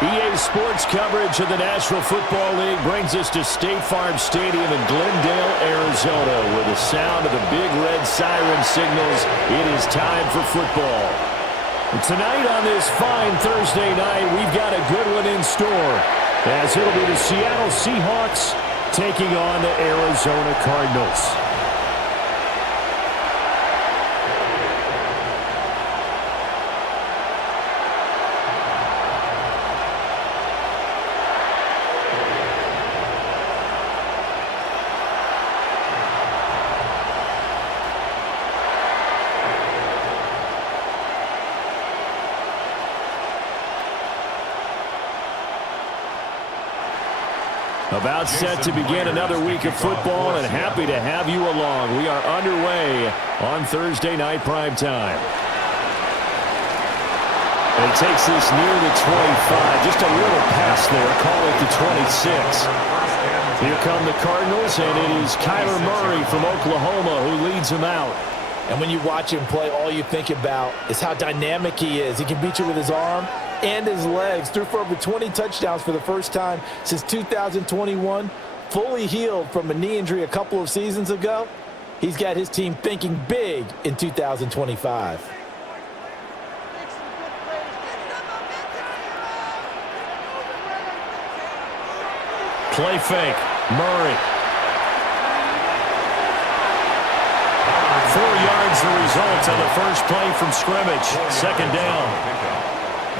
EA Sports coverage of the National Football League brings us to State Farm Stadium in Glendale, Arizona, where the sound of the big red siren signals it is time for football. And tonight on this fine Thursday night, we've got a good one in store, as it'll be the Seattle Seahawks taking on the Arizona Cardinals. About set to begin another week of football, and happy to have you along. We are underway on Thursday night primetime. And he takes this near the 25. Just a little pass there. Call it the 26. Here come the Cardinals, and it is Kyler Murray from Oklahoma who leads them out. And when you watch him play, all you think about is how dynamic he is. He can beat you with his arm and his legs. Threw for over 20 touchdowns for the first time since 2021. Fully healed from a knee injury a couple of seasons ago. He's got his team thinking big in 2025. Play fake. Murray. 4 yards the result on the first play from scrimmage. Second down.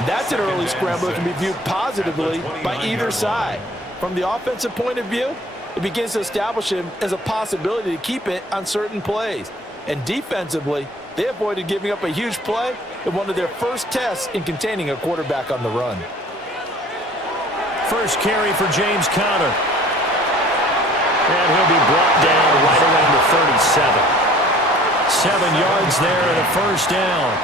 That's an early scramble that can be viewed positively by either side. From the offensive point of view, it begins to establish him as a possibility to keep it on certain plays. And defensively, they avoided giving up a huge play in one of their first tests in containing a quarterback on the run. First carry for James Conner. And he'll be brought down right around the 37. 7 yards there and a first down.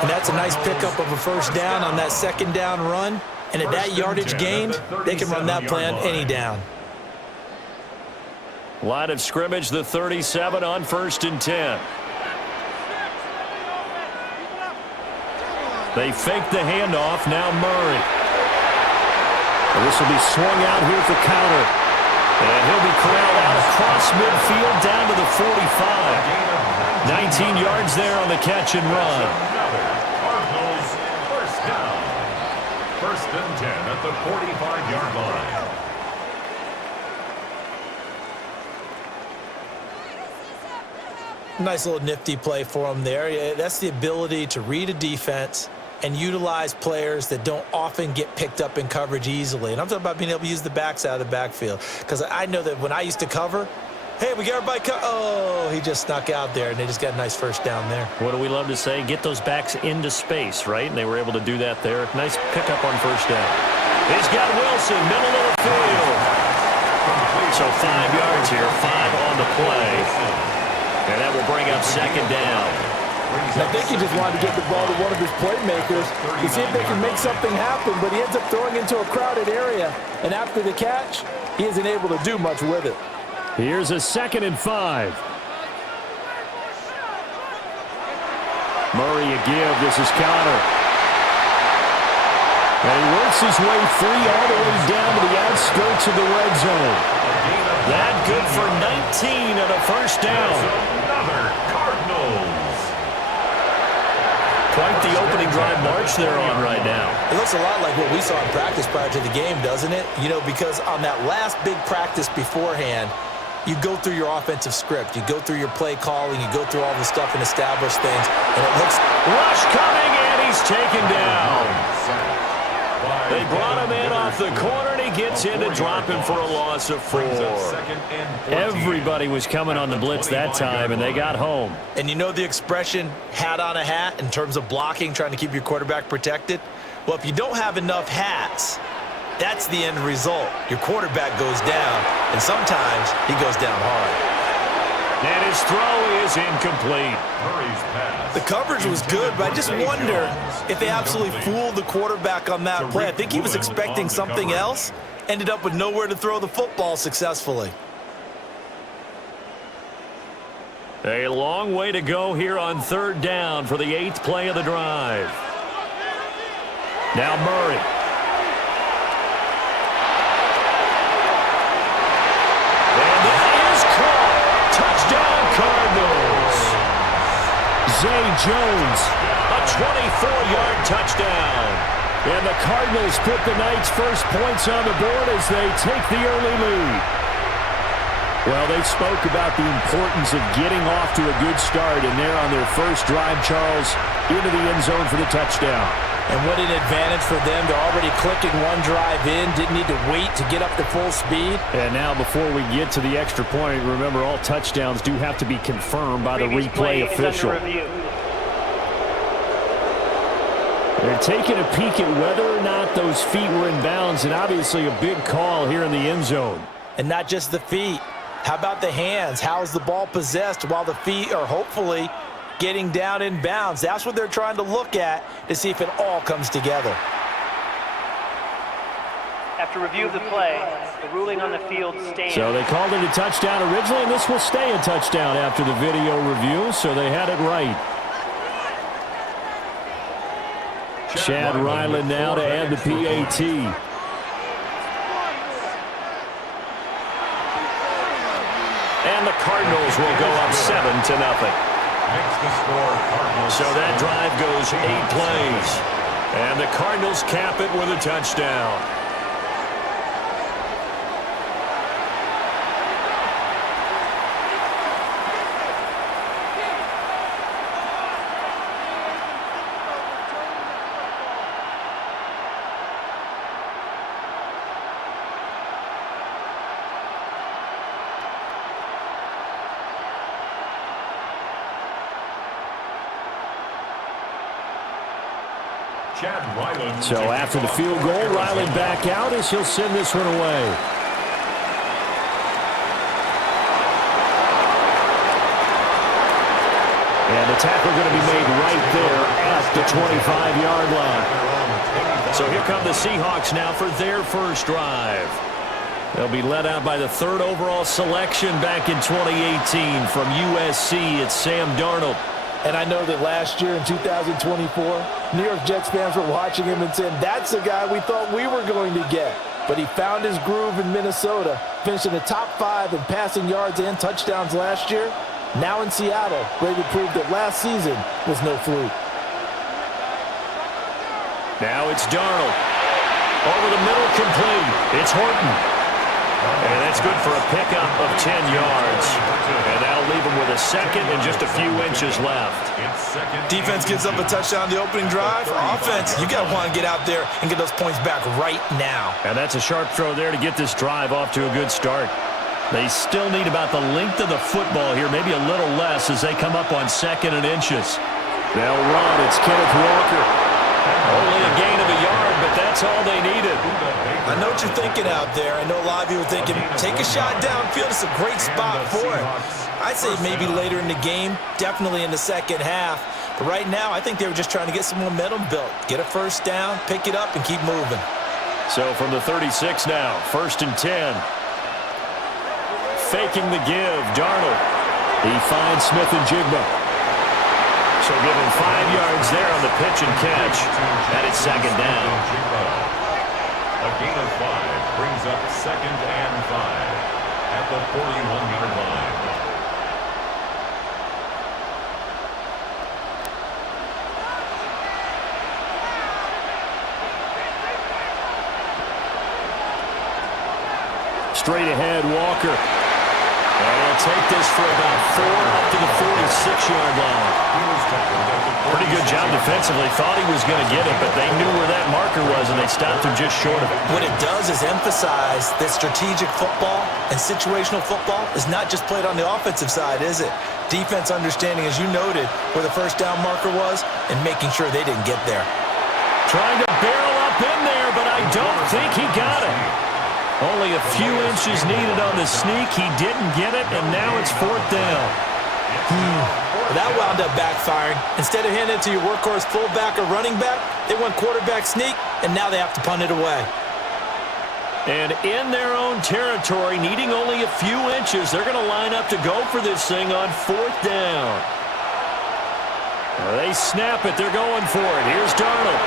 And that's a nice pickup of a first down on that second down run. And at that yardage gained, they can run that play on any down. Line of scrimmage, the 37 on 1st and 10. They fake the handoff. Now Murray. And this will be swung out here for Conner. And he'll be corralled out across midfield down to the 45. 19 yards there on the catch and run. Cardinals first down. 1st and 10 at the 45-yard line. Nice little nifty play for him there. That's the ability to read a defense and utilize players that don't often get picked up in coverage easily. And I'm talking about being able to use the backs out of the backfield. Because I know that when I used to cover, hey, we got everybody oh, he just snuck out there, and they just got a nice first down there. What do we love to say? Get those backs into space, right? And they were able to do that there. Nice pickup on first down. He's got Wilson, middle of the field. So 5 yards here, 5 on the play. And that will bring up second down. I think he just wanted to get the ball to one of his playmakers to see if they can make something happen, but he ends up throwing into a crowded area. And after the catch, he isn't able to do much with it. Here's a 2nd and 5. Murray a give. This is Conner. And he works his way free all the way down to the outskirts of the red zone. That good for 19 and a first down. Another Cardinals. Quite the opening drive march they're on right now. It looks a lot like what we saw in practice prior to the game, doesn't it? You know, because on that last big practice beforehand, you go through your offensive script. You go through your play calling. You go through all the stuff and establish things. And it looks... Rush coming, and he's taken down. They brought him in off the corner, and he gets in to drop him for a loss of 4. Everybody was coming on the blitz that time, and they got home. And you know the expression, hat on a hat, in terms of blocking, trying to keep your quarterback protected? Well, if you don't have enough hats, that's the end result. Your quarterback goes down, and sometimes he goes down hard. And his throw is incomplete. The coverage was good, but I just wonder if they absolutely fooled the quarterback on that play. I think he was expecting something else, ended up with nowhere to throw the football successfully. A long way to go here on 3rd down for the 8th play of the drive. Now Murray. Jones. A 24-yard touchdown. And the Cardinals put the night's first points on the board as they take the early lead. Well, they spoke about the importance of getting off to a good start, and they're on their first drive, Charles, into the end zone for the touchdown. And what an advantage for them. They're already clicking one drive in, didn't need to wait to get up to full speed. And now before we get to the extra point, remember all touchdowns do have to be confirmed by the replay official. They're taking a peek at whether or not those feet were in bounds, and obviously a big call here in the end zone. And not just the feet. How about the hands? How's the ball possessed while the feet are hopefully getting down in bounds? That's what they're trying to look at to see if it all comes together. After review of the play, the ruling on the field stands. So they called it a touchdown originally, and this will stay a touchdown after the video review, so they had it right. Chad Ryland now to add the PAT. And the Cardinals will go up 7-0. So that drive goes 8 plays. And the Cardinals cap it with a touchdown. So after the field goal, Riley back out as he'll send this one away. And the tackle going to be made right there at the 25-yard line. So here come the Seahawks now for their first drive. They'll be led out by the 3rd overall selection back in 2018 from USC. It's Sam Darnold. And I know that last year in 2024, New York Jets fans were watching him and saying, that's the guy we thought we were going to get. But he found his groove in Minnesota, finishing the top 5 in passing yards and touchdowns last year. Now in Seattle, ready to prove that last season was no fluke. Now it's Darnold. Over the middle, complete. It's Horton. And that's good for a pickup of 10 yards. And that'll leave him with a second and just a few inches left. Defense gives up a touchdown on the opening drive. Offense, you got to want to get out there and get those points back right now. And that's a sharp throw there to get this drive off to a good start. They still need about the length of the football here, maybe a little less as they come up on 2nd and inches. They'll run. It's Kenneth Walker. Only a gain of a yard, but that's all they needed. I know what you're thinking out there. I know a lot of you are thinking, take a shot downfield. It's a great spot for it. I'd say maybe later in the game, definitely in the second half. But right now, I think they were just trying to get some momentum built. Get a first down, pick it up, and keep moving. So from the 36 now, 1st and 10. Faking the give, Darnold. He finds Smith and Jigba. So give him 5 yards there on the pitch and catch. And it's 2nd down. A gain of 5 brings up 2nd and 5 at the 41-yard line. Straight ahead, Walker. And he'll take this for about 4 up to the 46-yard line. Pretty good job defensively. Thought he was going to get it, but they knew where that marker was, and they stopped him just short of it. What it does is emphasize that strategic football and situational football is not just played on the offensive side, is it? Defense understanding, as you noted, where the first down marker was and making sure they didn't get there. Trying to barrel up in there, but I don't think he got it. Only a few inches needed on the sneak. He didn't get it, and now it's 4th down. That wound up backfiring. Instead of handing it to your workhorse fullback or running back, they went quarterback sneak, and now they have to punt it away. And in their own territory, needing only a few inches, they're going to line up to go for this thing on 4th down. They snap it. They're going for it. Here's Darnold.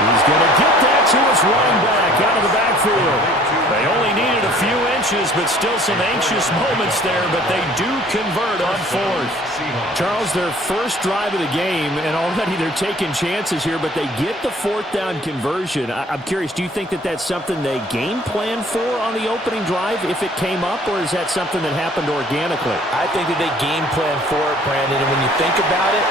He's going to get that to his running back out of the backfield. They only needed a A few inches, but still some anxious moments there, but they do convert on fourth. Charles, their first drive of the game, and already they're taking chances here, but they get the fourth down conversion. I'm curious, do you think that that's something they game plan for on the opening drive if it came up, or is that something that happened organically? I think that they game plan for it, Brandon, and when you think about it,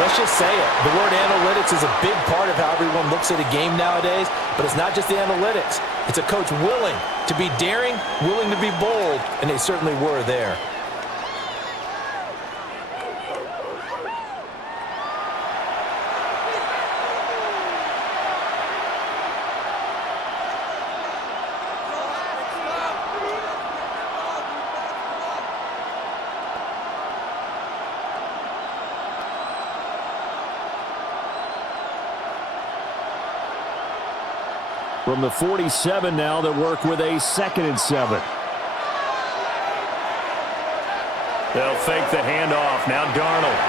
let's just say it. The word analytics is a big part of how everyone looks at a game nowadays, but it's not just the analytics. It's a coach willing to be daring, willing to be bold, and they certainly were there. From the 47 now, they work with a 2nd and 7. They'll fake the handoff. Now Darnold.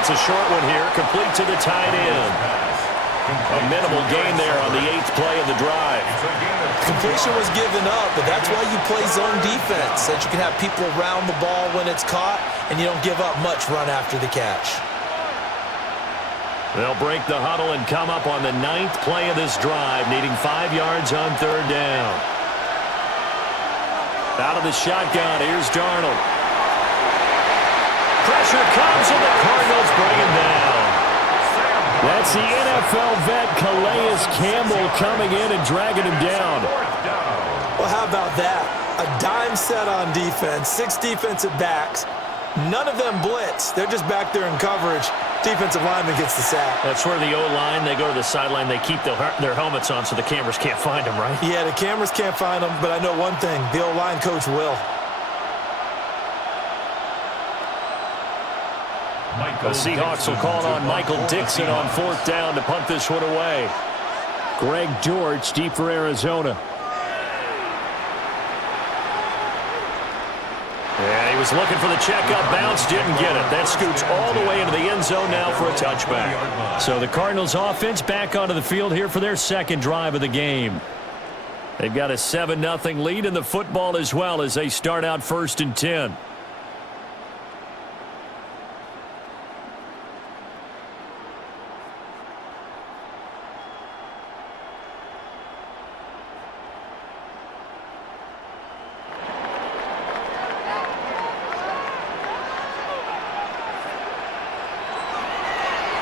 It's a short one here, complete to the tight end. A minimal gain there on the 8th play of the drive. Completion was given up, but that's why you play zone defense, so that you can have people around the ball when it's caught, and you don't give up much run after the catch. They'll break the huddle and come up on the 9th play of this drive, needing 5 yards on 3rd down. Out of the shotgun, here's Darnold. Pressure comes, and the Cardinals bring him down. That's the NFL vet Calais Campbell coming in and dragging him down. Well, how about that? A dime set on defense, 6 defensive backs. None of them blitz. They're just back there in coverage. Defensive lineman gets the sack. That's where the O-line, they go to the sideline, they keep their helmets on so the cameras can't find them, right? Yeah, the cameras can't find them, but I know one thing. The O-line coach will. The Seahawks will call on Michael Dixon on 4th down to punt this one away. Greg George deep for Arizona. Yeah, he was looking for the checkup bounce, didn't get it. That scoots all the way into the end zone now for a touchback. So the Cardinals offense back onto the field here for their 2nd drive of the game. They've got a 7-0 lead in the football as well as they start out 1st and 10.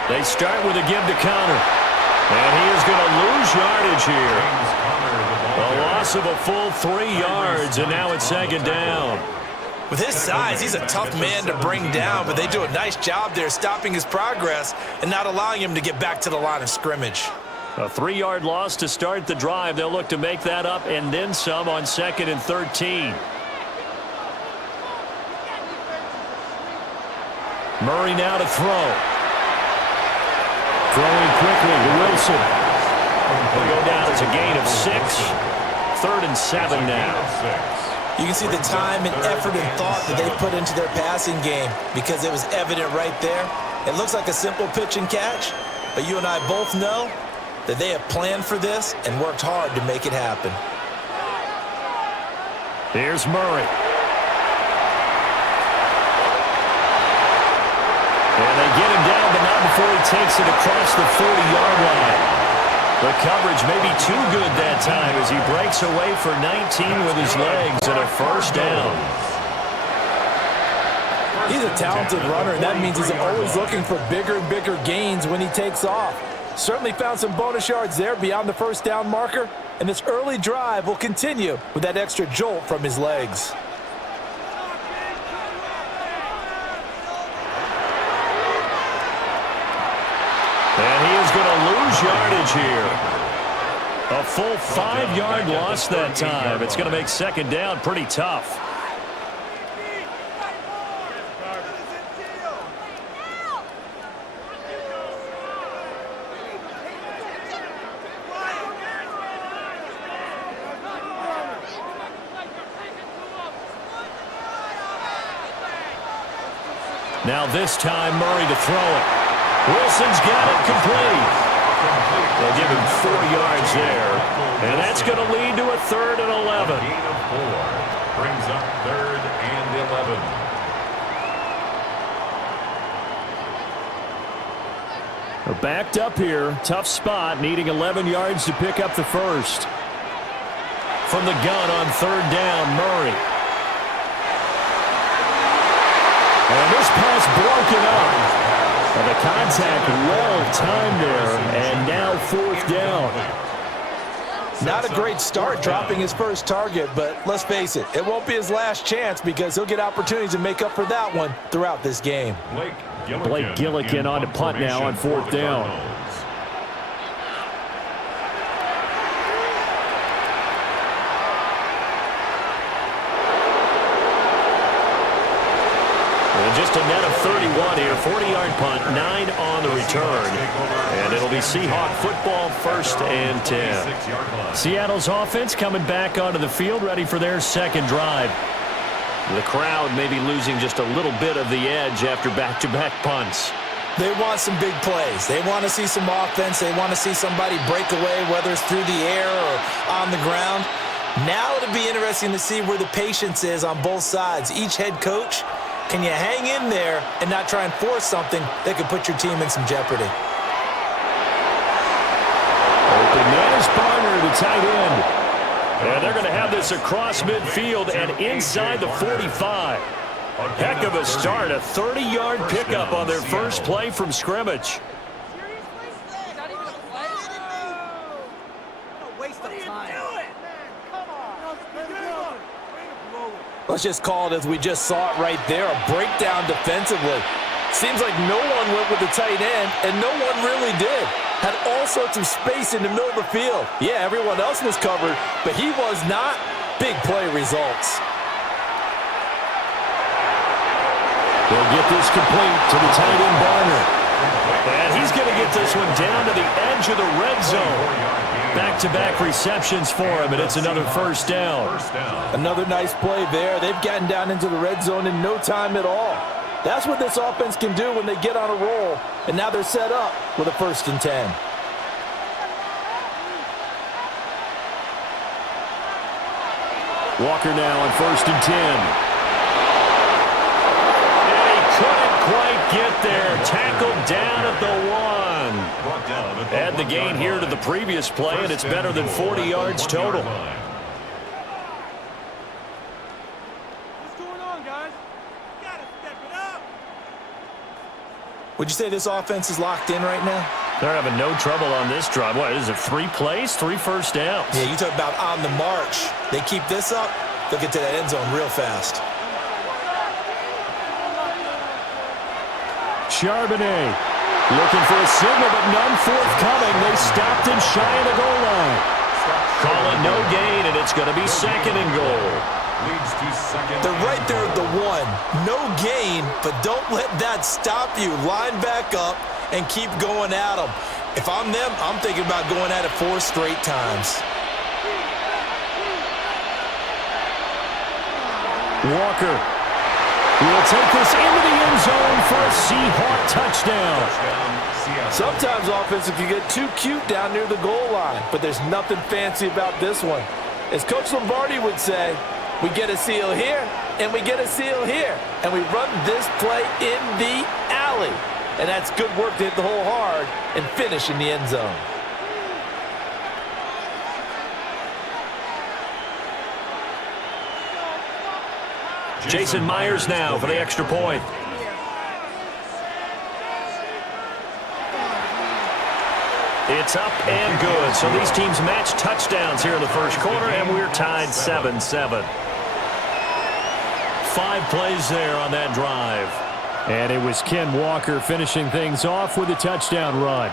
They start with a give to Connor. And he is going to lose yardage here. A loss of a full 3 yards, and now it's 2nd down. With his size, he's a tough man to bring down, but they do a nice job there stopping his progress and not allowing him to get back to the line of scrimmage. A 3-yard loss to start the drive. They'll look to make that up and then some on 2nd and 13. Murray now to throw. Throwing quickly to Wilson. He'll go down as a gain of 6. 3rd and 7 now. You can see the time and effort and thought that they put into their passing game because it was evident right there. It looks like a simple pitch and catch, but you and I both know that they have planned for this and worked hard to make it happen. Here's Murray. And they get him down, but not before he takes it across the 40-yard line. The coverage may be too good that time as he breaks away for 19 with his legs and a 1st down. He's a talented runner, and that means he's always looking for bigger and bigger gains when he takes off. Certainly found some bonus yards there beyond the 1st down marker, and this early drive will continue with that extra jolt from his legs. And he is going to lose yardage here. A full 5-yard loss that time. It's going to make 2nd down pretty tough. Now this time Murray to throw it. Wilson's got it complete. They'll give him 4 yards there. And that's going to lead to a 3rd and 11. A gain of 4 brings up 3rd and 11. They're backed up here. Tough spot, needing 11 yards to pick up the first. From the gun on 3rd down, Murray. And this pass broken up. And the contact well timed there, and now 4th down. Not a great start dropping his first target, but let's face it, it won't be his last chance because he'll get opportunities to make up for that one throughout this game. Blake Gillikin on to punt now on 4th down. Just a net of 31 here. 40-yard punt, 9 on the return. And it'll be Seahawk football, 1st and 10. Seattle's offense coming back onto the field, ready for their second drive. The crowd may be losing just a little bit of the edge after back-to-back punts. They want some big plays. They want to see some offense. They want to see somebody break away, whether it's through the air or on the ground. Now it'll be interesting to see where the patience is on both sides. Each head coach, can you hang in there and not try and force something that could put your team in some jeopardy? Open man is Barner, the tight end. And they're going to have this across midfield and inside the 45. Heck of a start, a 30-yard pickup on their first play from scrimmage. Let's just call it as we just saw it right there, a breakdown defensively. Seems like no one went with the tight end, and no one really did. Had all sorts of space in the middle of the field. Yeah, everyone else was covered, but he was not. Big play results. They'll get this complete to the tight end Barner. And he's going to get this one down to the edge of the red zone. Back-to-back receptions for him, and it's another first down. Another nice play there. They've gotten down into the red zone in no time at all. That's what this offense can do when they get on a roll, and now they're set up with a 1st and 10. Walker now on 1st and 10. And he couldn't quite get there. Tackled down at the 1. Add the gain here to the previous play, and it's better than 40 yards total. What's going on, guys? You gotta step it up. Would you say this offense is locked in right now? They're having no trouble on this drive. What is it, 3 plays, 3 first downs? Yeah, you talk about on the march. They keep this up, they'll get to that end zone real fast. Charbonnet looking for a signal, but none forthcoming. They stopped him shy of the goal line. Call it no gain, and it's going to be 2nd and goal. Leads to 2nd. They're right there at the 1. No gain, but don't let that stop you. Line back up and keep going at them. If I'm them, I'm thinking about going at it 4 straight times. Walker will take this into the end zone for a Seahawk touchdown. Sometimes offensive can get too cute down near the goal line, but there's nothing fancy about this one. As Coach Lombardi would say, we get a seal here, and we get a seal here, and we run this play in the alley. And that's good work to hit the hole hard and finish in the end zone. Jason Myers now for the extra point. It's up and good. So these teams match touchdowns here in the first quarter, and we're tied 7-7. 5 plays there on that drive. And it was Ken Walker finishing things off with a touchdown run.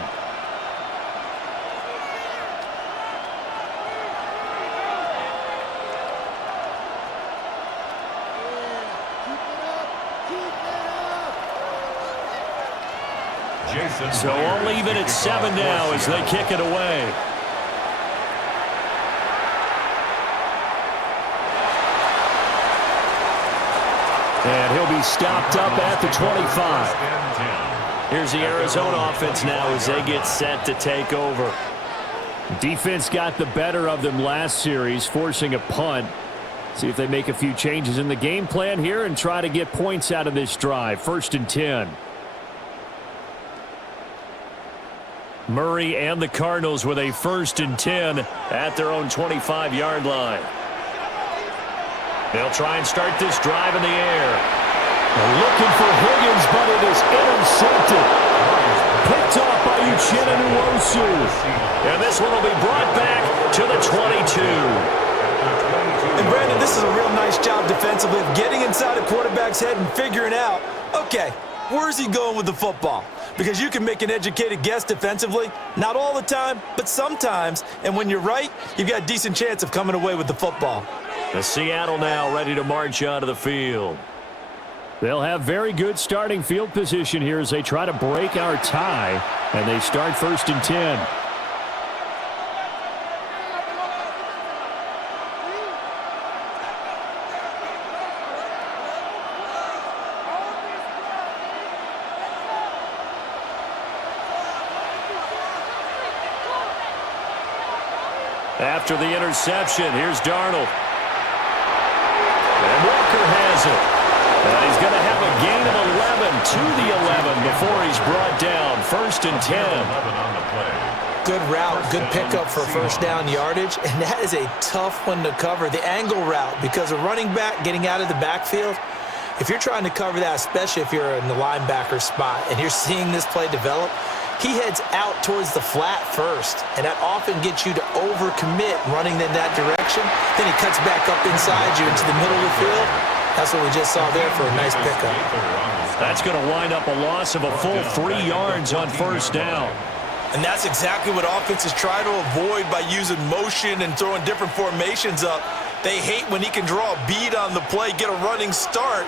So all even at 7 now as they kick it away. And he'll be stopped up at the 25. Here's the Arizona offense now as they get set to take over. Defense got the better of them last series, forcing a punt. See if they make a few changes in the game plan here and try to get points out of this drive. 1st and 10. Murray and the Cardinals with a 1st and 10 at their own 25-yard line. They'll try and start this drive in the air. They're looking for Higgins, but it is intercepted. Picked off by Uchenna Nwosu. And this one will be brought back to the 22. And Brandon, this is a real nice job defensively of getting inside a quarterback's head and figuring out, okay, where's he going with the football? Because you can make an educated guess defensively, not all the time, but sometimes. And when you're right, you've got a decent chance of coming away with the football. The Seattle now ready to march onto the field. They'll have very good starting field position here as they try to break our tie, and they start 1st and 10. After the interception, here's Darnold. And Walker has it. And he's going to have a gain of 11 to the 11 before he's brought down. 1st and 10. Good route, good pickup for first down yardage, and that is a tough one to cover. The angle route, because a running back getting out of the backfield, if you're trying to cover that, especially if you're in the linebacker spot and you're seeing this play develop, he heads out towards the flat first, and that often gets you to overcommit running in that direction. Then he cuts back up inside you into the middle of the field. That's what we just saw there for a nice pickup. That's going to wind up a loss of a full 3 yards on first down. And that's exactly what offenses try to avoid by using motion and throwing different formations up. They hate when he can draw a bead on the play, get a running start,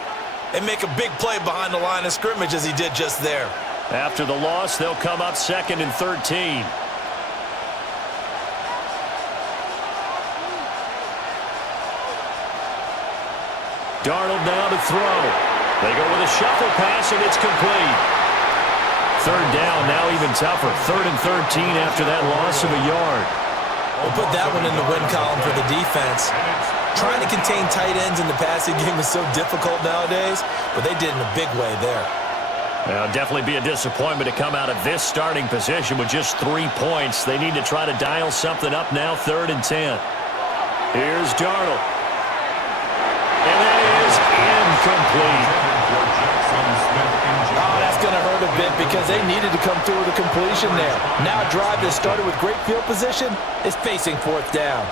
and make a big play behind the line of scrimmage as he did just there. After the loss, they'll come up 2nd and 13. Darnold now to throw. They go with a shuffle pass, and it's complete. 3rd down, now even tougher. 3rd and 13 after that loss of a yard. We'll put that one in the win column for the defense. Trying to contain tight ends in the passing game is so difficult nowadays, but they did in a big way there. It'll definitely be a disappointment to come out of this starting position with just 3 points. They need to try to dial something up now, 3rd and 10. Here's Darnold. And that is incomplete. Oh, that's going to hurt a bit because they needed to come through with a completion there. Now a drive that started with great field position is facing 4th down.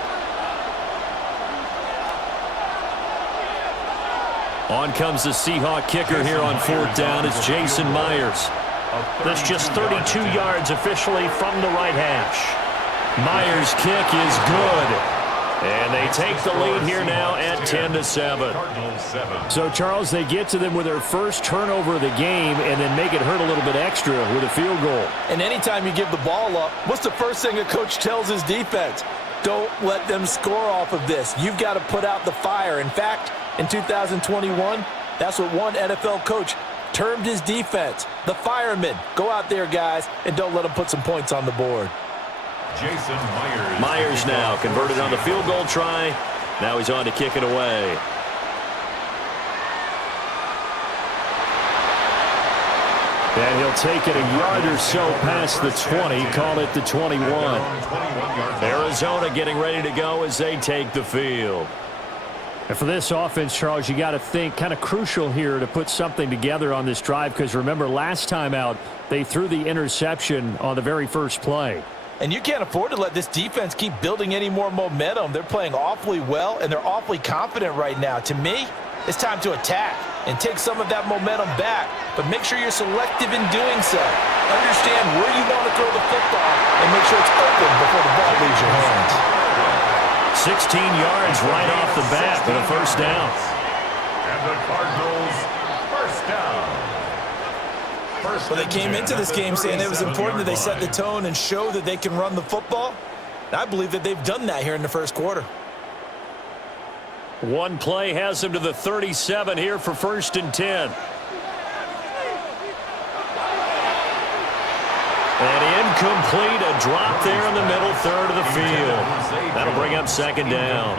On comes the Seahawk kicker here on 4th down. It's Jason Myers. That's just 32 yards officially from the right hash. Myers' kick is good. And they take the lead here now at 10-7. So, Charles, they get to them with their first turnover of the game and then make it hurt a little bit extra with a field goal. And anytime you give the ball up, what's the first thing a coach tells his defense? Don't let them score off of this. You've got to put out the fire. In fact, in 2021, that's what one NFL coach termed his defense, the firemen. Go out there, guys, and don't let them put some points on the board. Jason Myers. Myers now converted on the field goal try. Now he's on to kick it away. And he'll take it a yard or so past the 20, call it the 21. Arizona getting ready to go as they take the field. And for this offense, Charles, you got to think kind of crucial here to put something together on this drive because remember last time out they threw the interception on the very first play. And you can't afford to let this defense keep building any more momentum. They're playing awfully well, and they're awfully confident right now. To me, it's time to attack and take some of that momentum back, but make sure you're selective in doing so. Understand where you want to throw the football and make sure it's open before the ball leaves your hands. 16 yards right off the bat for the first down. And the Cardinals, first down. Well, they came into this game saying it was important that they set the tone and show that they can run the football. And I believe that they've done that here in the first quarter. One play has them to the 37 here for 1st and 10. And Incomplete, a drop there in the middle third of the field. That'll bring up second down.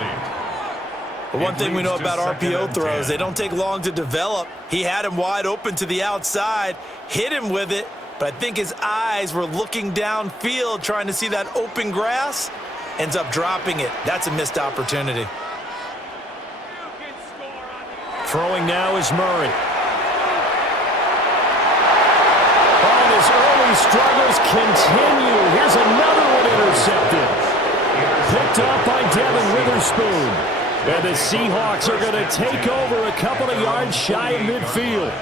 But one thing we know about RPO throws, they don't take long to develop. He had him wide open to the outside, hit him with it, but I think his eyes were looking downfield trying to see that open grass. Ends up dropping it. That's a missed opportunity. Throwing now is Murray. And his early struggles continue. Here's another one intercepted. Picked up by Devin Witherspoon. And the Seahawks are going to take over a couple of yards shy of midfield.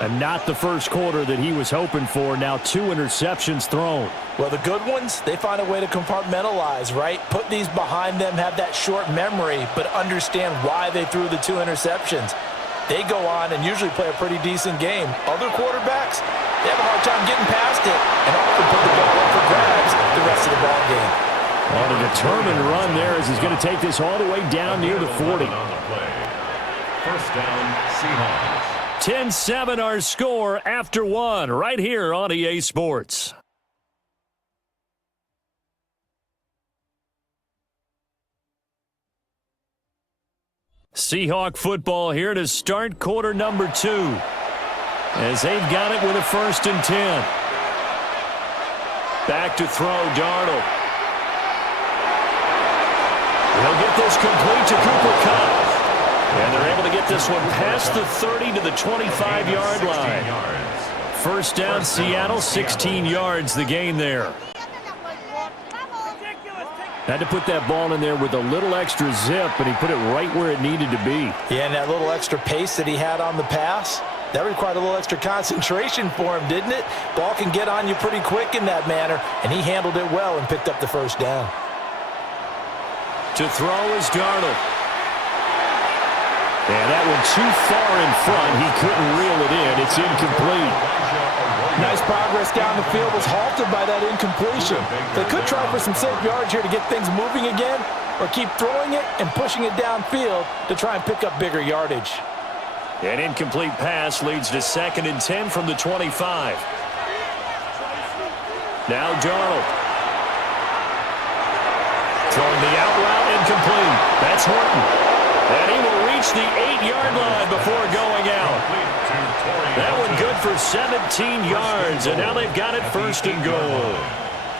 And not the first quarter that he was hoping for. Now 2 interceptions thrown. Well, the good ones, they find a way to compartmentalize, right? Put these behind them, have that short memory, but understand why they threw the 2 interceptions. They go on and usually play a pretty decent game. Other quarterbacks, they have a hard time getting past it and often put the ball up for grabs the rest of the ball game. On a determined run there as he's going to take this all the way down near the 40. First down, Seahawks. 10-7 our score after 1 right here on EA Sports. Seahawk football here to start quarter number 2 as they've got it with a 1st and 10. Back to throw, Darnold. He'll get this complete to Cooper Kupp. And they're able to get this one past the 30 to the 25-yard line. First down, Seattle, 16 yards the gain there. Had to put that ball in there with a little extra zip, and he put it right where it needed to be. Yeah, and that little extra pace that he had on the pass, that required a little extra concentration for him, didn't it? Ball can get on you pretty quick in that manner, and he handled it well and picked up the first down. To throw is Darnold. And that one too far in front. He couldn't reel it in. It's incomplete. Nice progress down the field, was halted by that incompletion. They could try for some safe yards here to get things moving again, or keep throwing it and pushing it downfield to try and pick up bigger yardage. An incomplete pass leads to 2nd and 10 from the 25. Now Darnold. Throwing the out route, incomplete. That's Horton. And he will reach the 8-yard line before going out. That one good for 17 yards, and now they've got it 1st and goal.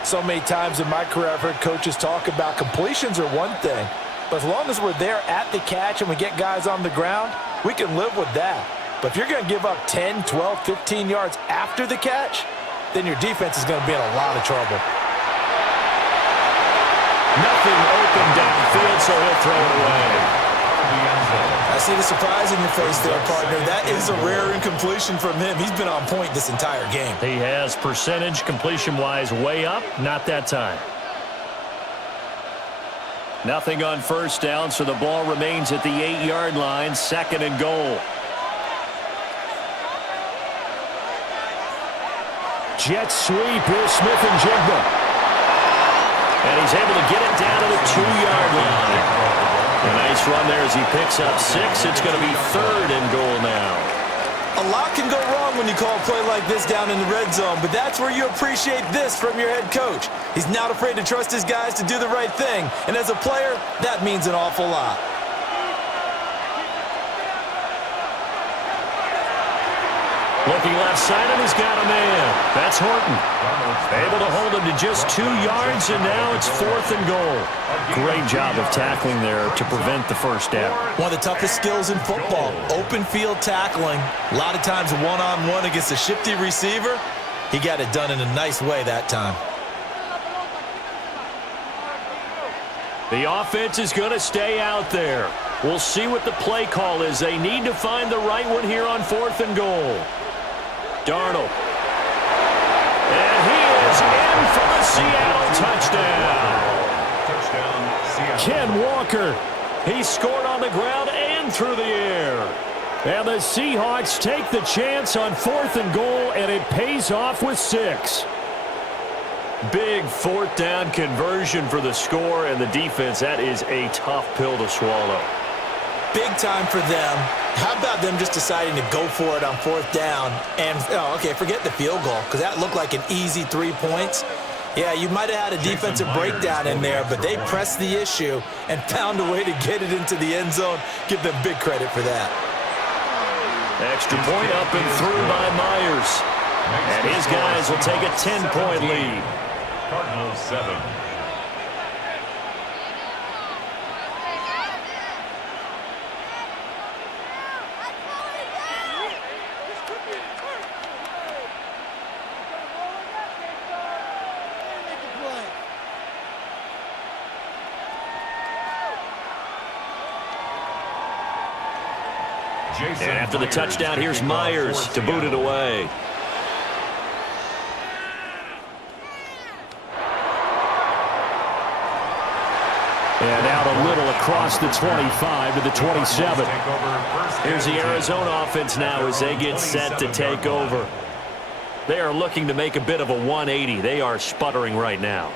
So many times in my career I've heard coaches talk about completions are one thing, but as long as we're there at the catch and we get guys on the ground, we can live with that. But if you're going to give up 10, 12, 15 yards after the catch, then your defense is going to be in a lot of trouble. Nothing open downfield, so he'll throw it away. I see the surprise in your face there, partner. That is a rare incompletion from him. He's been on point this entire game. He has percentage completion-wise way up, not that time. Nothing on first down, so the ball remains at the 8-yard line, 2nd and goal. Jet sweep, here's Smith-Njigba. And he's able to get it down to the 2-yard line. A nice run there as he picks up 6. It's going to be 3rd and goal now. A lot can go wrong when you call a play like this down in the red zone, but that's where you appreciate this from your head coach. He's not afraid to trust his guys to do the right thing, and as a player, that means an awful lot. Looking left side, and he's got a man. That's Horton. Able to hold him to just 2 yards, and now it's 4th and goal. Great job of tackling there to prevent the first down. One of the toughest skills in football, open field tackling. A lot of times one-on-one against a shifty receiver. He got it done in a nice way that time. The offense is going to stay out there. We'll see what the play call is. They need to find the right one here on 4th and goal. Darnold. And he is in for the Seattle touchdown. Ken Walker. He scored on the ground and through the air. And the Seahawks take the chance on 4th and goal, and it pays off with 6. Big 4th down conversion for the score, and the defense, that is a tough pill to swallow. Big time for them. How about them just deciding to go for it on 4th down and, forget the field goal, because that looked like an easy 3 points. Yeah, you might have had a defensive breakdown in there, but they pressed the issue and found a way to get it into the end zone. Give them big credit for that. Extra point up and through by Myers. And his guys will take a 10-point lead. Cardinals 7. And after the touchdown, here's Myers to boot it away. And out a little across the 25 to the 27. Here's the Arizona offense now as they get set to take over. They are looking to make a bit of a 180. They are sputtering right now.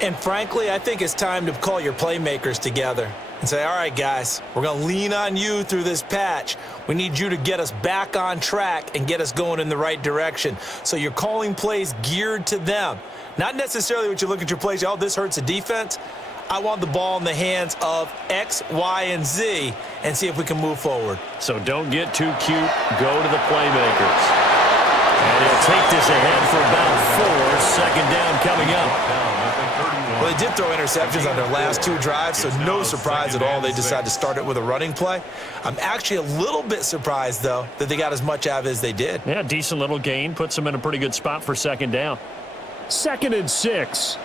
And frankly, I think it's time to call your playmakers together and say, all right, guys, we're going to lean on you through this patch. We need you to get us back on track and get us going in the right direction. So you're calling plays geared to them. Not necessarily what you look at your plays, oh, this hurts the defense. I want the ball in the hands of X, Y, and Z and see if we can move forward. So don't get too cute. Go to the playmakers. And he'll take this ahead for about 4. Second down coming up. Well, they did throw interceptions on their last 2 drives, so no surprise at all they decided to start it with a running play. I'm actually a little bit surprised, though, that they got as much out of it as they did. Yeah, decent little gain. Puts them in a pretty good spot for second down. 2nd and 6.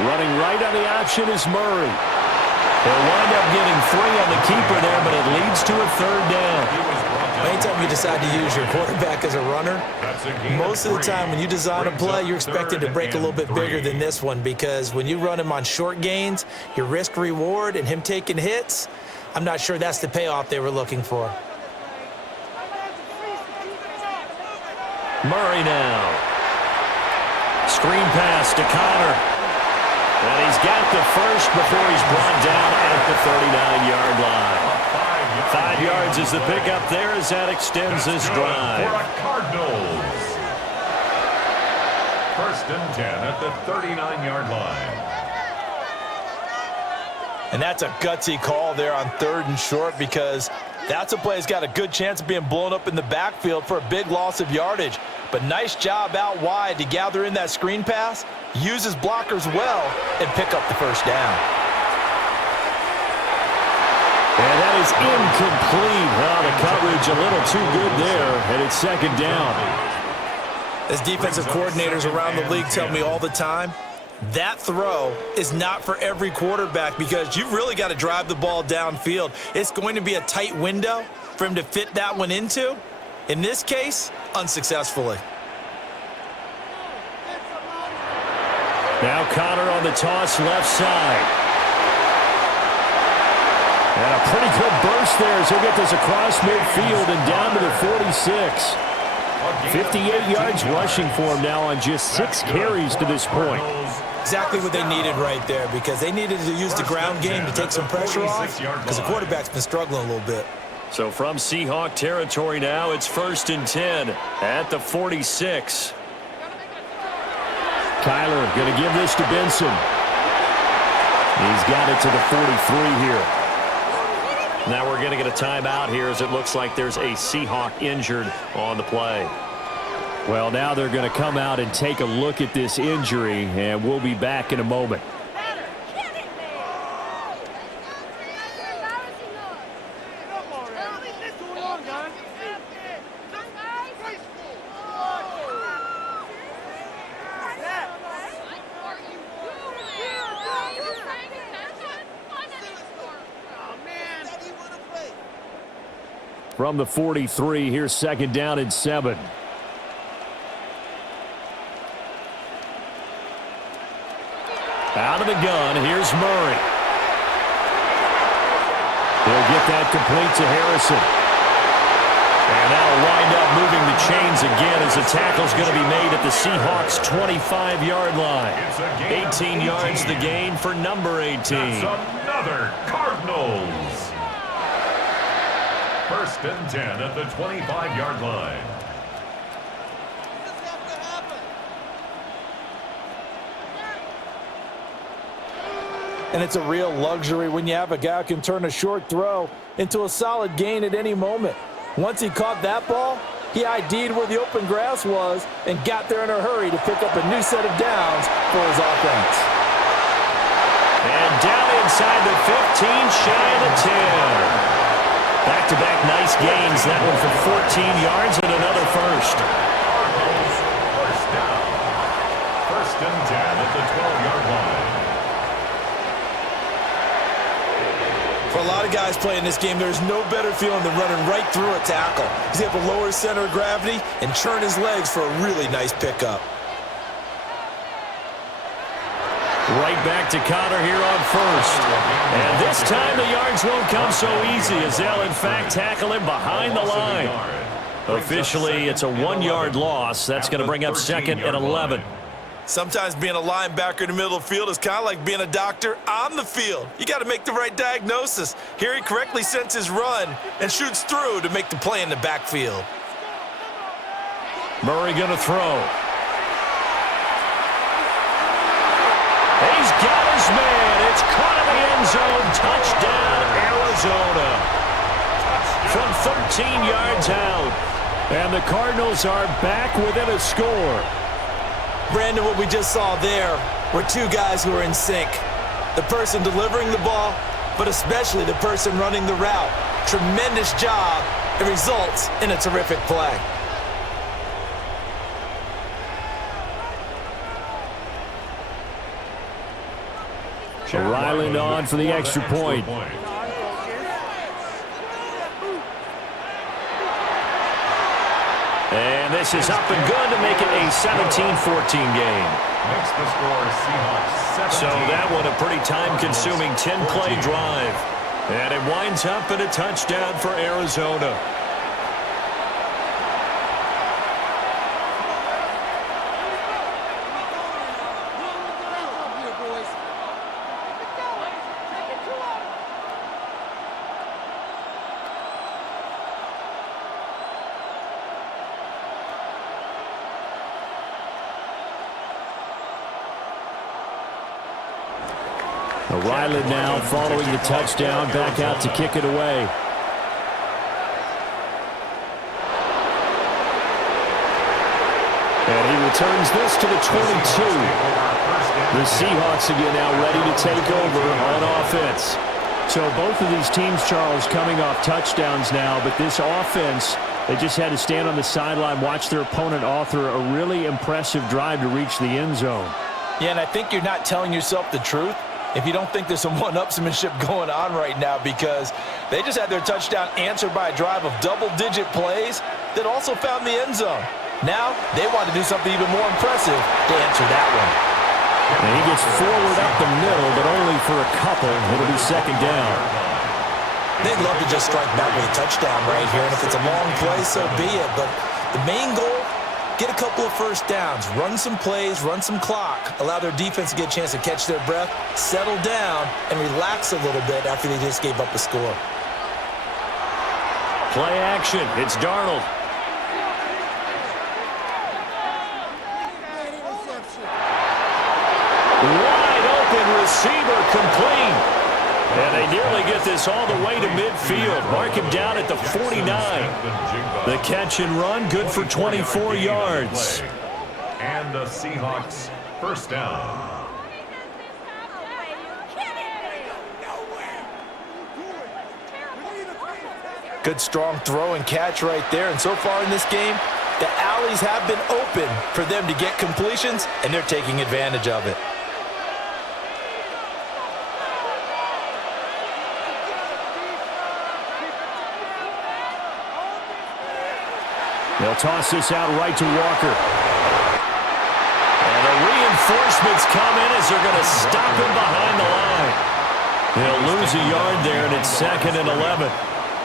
Running right on the option is Murray. They'll wind up getting 3 on the keeper there, but it leads to a 3rd down. Anytime you decide to use your quarterback as a runner, most of the time when you design a play, you're expected to break a little bit bigger than this one, because when you run him on short gains, your risk-reward and him taking hits, I'm not sure that's the payoff they were looking for. Murray now. Screen pass to Connor. And he's got the first before he's brought down at the 39-yard line. 5 yards is the pickup there as that extends this drive. For a Cardinals. 1st and 10 at the 39-yard line. And that's a gutsy call there on 3rd and short, because that's a play that's got a good chance of being blown up in the backfield for a big loss of yardage. But nice job out wide to gather in that screen pass, use his blockers well, and pick up the 1st down. And that is incomplete. Well, the coverage a little too good there, and it's 2nd down. As defensive coordinators around the league tell me all the time, that throw is not for every quarterback, because you've really got to drive the ball downfield. It's going to be a tight window for him to fit that one into. In this case, unsuccessfully. Now Connor on the toss left side. And a pretty good burst there as he'll get this across midfield and down to the 46. 58 yards rushing for him now on just 6 carries to this point. Exactly what they needed right there, because they needed to use the ground game to take some pressure off, because the quarterback's been struggling a little bit. So from Seahawk territory now, it's 1st and 10 at the 46. Kyler going to give this to Benson. He's got it to the 43 here. Now we're going to get a timeout here, as it looks like there's a Seahawk injured on the play. Well, now they're going to come out and take a look at this injury, and we'll be back in a moment. From the 43, here's 2nd down and 7. Out of the gun, here's Murray. He'll get that complete to Harrison. And that'll wind up moving the chains again as the tackle's going to be made at the Seahawks' 25-yard line. 18 yards the gain for number 18. That's another Cardinals. First and 10 at the 25-yard line. And it's a real luxury when you have a guy who can turn a short throw into a solid gain at any moment. Once he caught that ball, he ID'd where the open grass was and got there in a hurry to pick up a new set of downs for his offense. And down inside the 15, shy of the 10. Back-to-back nice gains. That one for 14 yards and another first. Cardinals first down. First and 10 at the 12-yard line. For a lot of guys playing this game, there's no better feeling than running right through a tackle. He's able to lower his center of gravity and churn his legs for a really nice pickup. Right back to Connor here on first. And this time the yards won't come so easy as they'll, in fact, tackle him behind the line. Officially, it's a 1-yard loss. That's going to bring up second and 11. Sometimes being a linebacker in the middle of the field is kind of like being a doctor on the field. You got to make the right diagnosis. Here he correctly sends his run and shoots through to make the play in the backfield. Murray going to throw. He's got his man. It's caught in the end zone. Touchdown, Arizona. From 13 yards out. And the Cardinals are back within a score. Brandon, what we just saw there were two guys who are in sync. The person delivering the ball, but especially the person running the route. Tremendous job. It results in a terrific play. Riley on for the extra point. And this is up and good to make it a 17-14 game. Makes the score Seahawks 17. So that one a pretty time-consuming 10-play drive. And it winds up in a touchdown for Arizona. Riley now following the touchdown, back out to kick it away. And he returns this to the 22. The Seahawks again now ready to take over on offense. So both of these teams, Charles, coming off touchdowns now, but this offense, they just had to stand on the sideline, watch their opponent author a really impressive drive to reach the end zone. Yeah, and I think you're not telling yourself the truth if you don't think there's some one-upsmanship going on right now, because they just had their touchdown answered by a drive of double-digit plays that also found the end zone. Now they want to do something even more impressive to answer that one. And he gets forward up the middle, but only for a couple. It'll be second down. They'd love to just strike back with a touchdown right here, and if it's a long play, so be it. But the main goal, get a couple of first downs, run some plays, run some clock, allow their defense to get a chance to catch their breath, settle down, and relax a little bit after they just gave up a score. Play action. It's Darnold. Wide open receiver complete. And they nearly get this all the way to midfield. Mark him down at the 49. The catch and run, good for 24 yards. And the Seahawks first down. Good strong throw and catch right there. And so far in this game, the alleys have been open for them to get completions, and they're taking advantage of it. They'll toss this out right to Walker. And the reinforcements come in as they're going to stop him behind the line. They'll lose a yard there, and it's second and 11.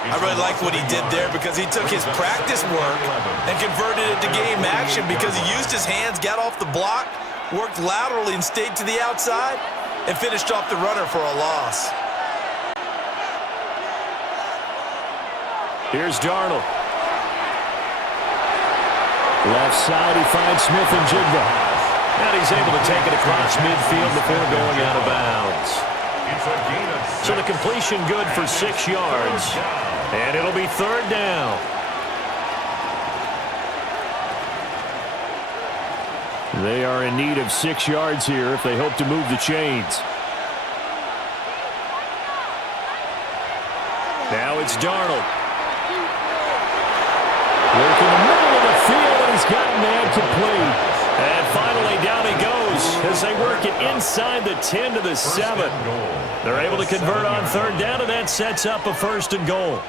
I really like what he did there because he took his practice work and converted it to game action because he used his hands, got off the block, worked laterally and stayed to the outside, and finished off the runner for a loss. Here's Darnold. Left side, he finds Smith and Jigba. And he's able to take it across midfield before going out of bounds. So the completion good for 6 yards. And it'll be 3rd down. They are in need of 6 yards here if they hope to move the chains. Now it's Darnold. Work in the middle of the field, and he's got a man complete. And finally, down he goes as they work it inside the 10 to the 7. They're able to convert on 3rd down, and that sets up a 1st and goal.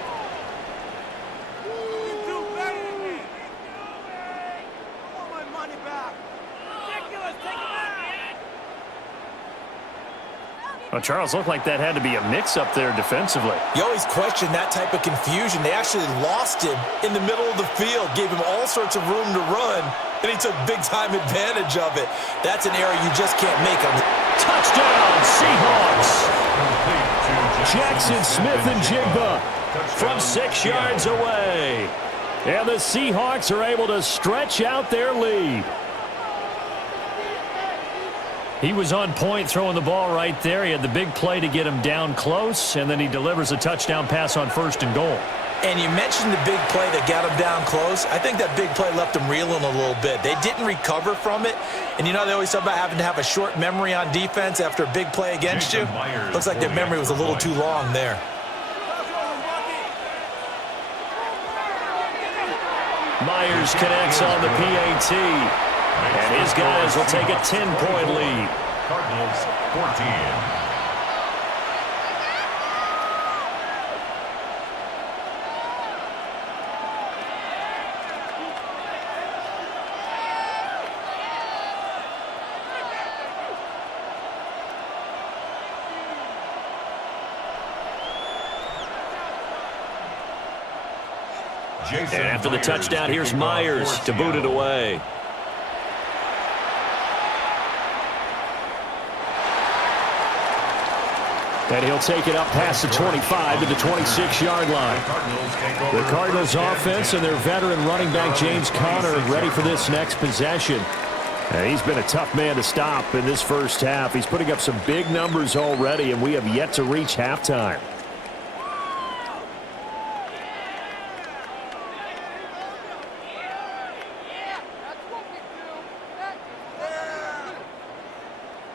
Well, Charles, looked like that had to be a mix-up there defensively. You always question that type of confusion. They actually lost him in the middle of the field, gave him all sorts of room to run, and he took big-time advantage of it. That's an error you just can't make on the touchdown, Seahawks! Jackson Smith and Jigba from 6 yards away. And the Seahawks are able to stretch out their lead. He was on point throwing the ball right there. He had the big play to get him down close, and then he delivers a touchdown pass on 1st and goal. And you mentioned the big play that got him down close. I think that big play left him reeling a little bit. They didn't recover from it. And you know they always talk about having to have a short memory on defense after a big play against you. Looks like their memory was a little too long there. Myers connects on the PAT. And his guys will take a 10-point lead. Cardinals 14. And after the touchdown, here's Myers to boot it away. And he'll take it up past the 25 to the 26-yard line. The Cardinals offense and their veteran running back James Conner ready for this next possession. And he's been a tough man to stop in this first half. He's putting up some big numbers already, and we have yet to reach halftime.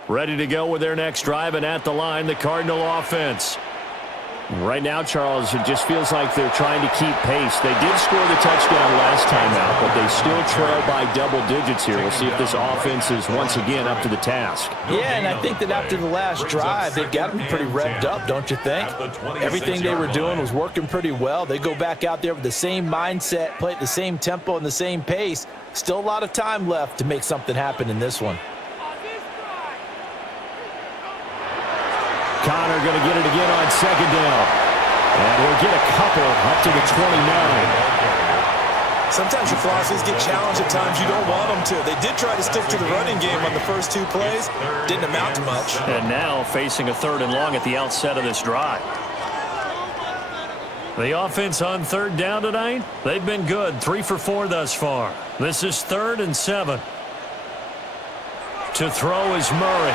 Ready to go with their next drive, and at the line, the Cardinal offense. Right now, Charles, it just feels like they're trying to keep pace. They did score the touchdown last time out, but they still trail by double digits here. We'll see if this offense is once again up to the task. Yeah, and I think that after the last drive, they've got them pretty revved up, don't you think? Everything they were doing was working pretty well. They go back out there with the same mindset, play at the same tempo and the same pace. Still a lot of time left to make something happen in this one. Conner going to get it again on 2nd down. And he'll get a couple up to the 29. Sometimes your philosophies get challenged at times you don't want them to. They did try to stick to the running game on the first 2 plays. Didn't amount to much. And now facing a 3rd and long at the outset of this drive. The offense on 3rd down tonight, they've been good. 3 for 4 thus far. This is 3rd and 7. To throw is Murray.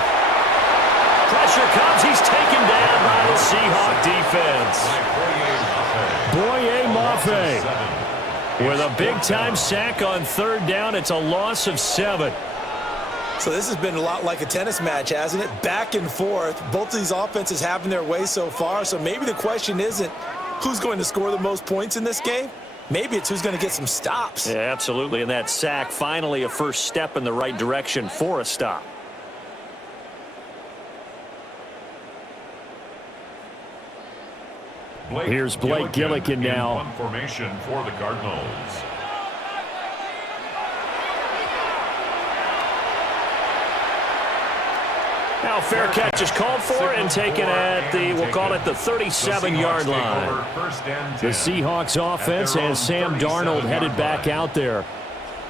Pressure comes. He's taken down by the Seahawk defense. Boye Mafe with a big-time sack on 3rd down. It's a loss of 7. So this has been a lot like a tennis match, hasn't it? Back and forth. Both of these offenses having their way so far. So maybe the question isn't who's going to score the most points in this game. Maybe it's who's going to get some stops. Yeah, absolutely. And that sack, finally a first step in the right direction for a stop. Here's Blake Gillikin now. In formation for the Cardinals. Now fair catch is called for and taken at the, we'll call it the 37-yard line. The Seahawks offense has Sam Darnold headed back out there.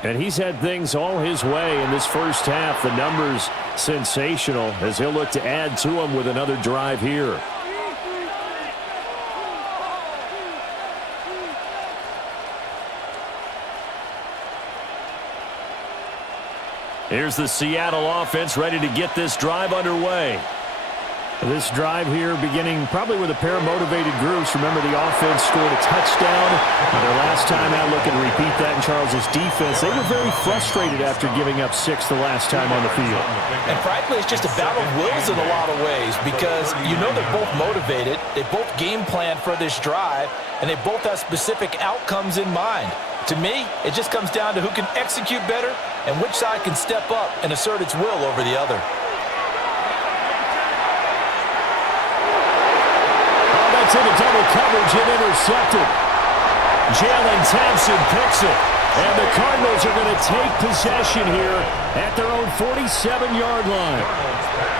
And he's had things all his way in this first half. The numbers sensational as he'll look to add to them with another drive here. Here's the Seattle offense ready to get this drive underway. This drive here beginning probably with a pair of motivated groups. Remember, the offense scored a touchdown. Their last time out, looking to repeat that in Charles's defense. They were very frustrated after giving up 6 the last time on the field. And frankly, it's just a battle of wills in a lot of ways because you know they're both motivated. They both game plan for this drive, and they both have specific outcomes in mind. To me, it just comes down to who can execute better and which side can step up and assert its will over the other. That's into double coverage and intercepted. Jalen Thompson picks it. And the Cardinals are going to take possession here at their own 47-yard line.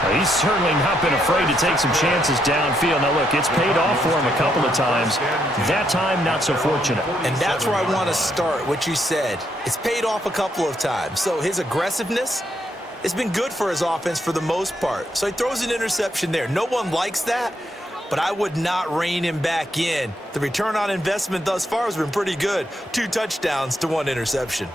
Well, he's certainly not been afraid to take some chances downfield. Now, look, it's paid off for him a couple of times. That time, not so fortunate. And that's where I want to start, what you said. It's paid off a couple of times. So his aggressiveness has been good for his offense for the most part. So he throws an interception there. No one likes that, but I would not rein him back in. The return on investment thus far has been pretty good. 2 touchdowns to 1 interception.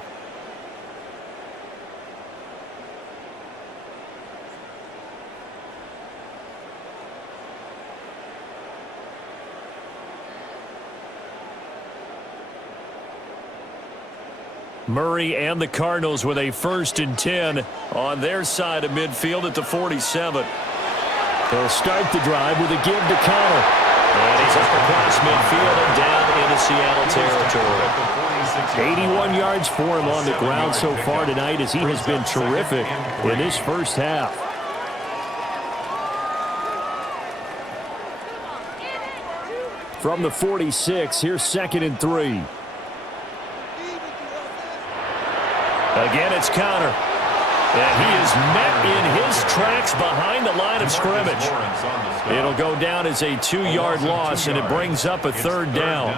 Murray and the Cardinals with a 1st and 10 on their side of midfield at the 47. They'll start the drive with a give to Connor. And he's up across midfield and down into Seattle territory. 81 yards for him on the ground so far tonight as he has been terrific in this first half. From the 46, here's 2nd and 3. Again, it's Connor. And he is met in his tracks behind the line of scrimmage. It'll go down as a 2-yard loss, and it brings up a 3rd down.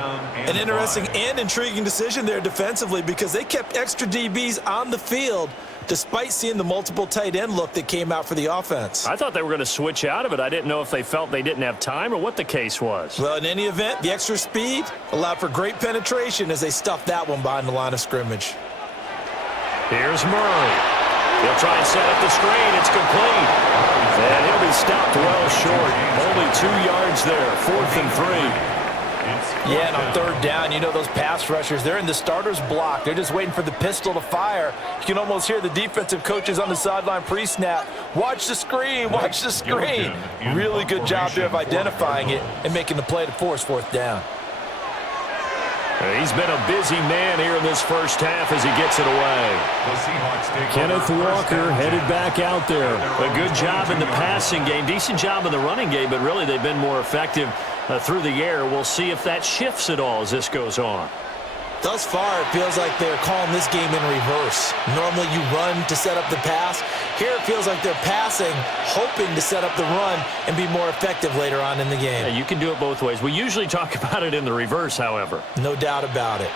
An interesting and intriguing decision there defensively because they kept extra DBs on the field despite seeing the multiple tight end look that came out for the offense. I thought they were going to switch out of it. I didn't know if they felt they didn't have time or what the case was. Well, in any event, the extra speed allowed for great penetration as they stuffed that one behind the line of scrimmage. Here's Murray. He'll try and set up the screen. It's complete. And he'll be stopped well short. Only 2 yards there. 4th and 3. Yeah, and on 3rd down, you know those pass rushers, they're in the starter's block. They're just waiting for the pistol to fire. You can almost hear the defensive coaches on the sideline pre-snap. Watch the screen, watch the screen. Really good job there of identifying it and making the play to force 4th down. He's been a busy man here in this first half as he gets it away. Kenneth Walker headed back out there. A good job in the passing game, decent job in the running game, but really they've been more effective through the air. We'll see if that shifts at all as this goes on. Thus far, it feels like they're calling this game in reverse. Normally you run to set up the pass. Here it feels like they're passing, hoping to set up the run and be more effective later on in the game. Yeah, you can do it both ways. We usually talk about it in the reverse, however. No doubt about it.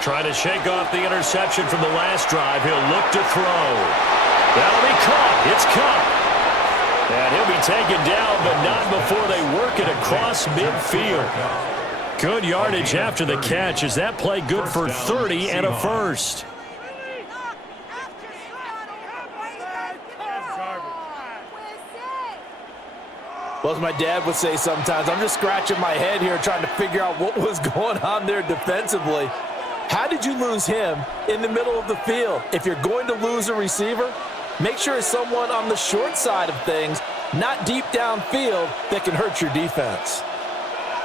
Trying to shake off the interception from the last drive. He'll look to throw. That'll be caught. It's caught. And he'll be taken down, but not before they work it across midfield. Good yardage after the catch. Is that play good for 30 and a 1st? Well, as my dad would say sometimes, I'm just scratching my head here trying to figure out what was going on there defensively. How did you lose him in the middle of the field? If you're going to lose a receiver, make sure it's someone on the short side of things, not deep downfield, that can hurt your defense.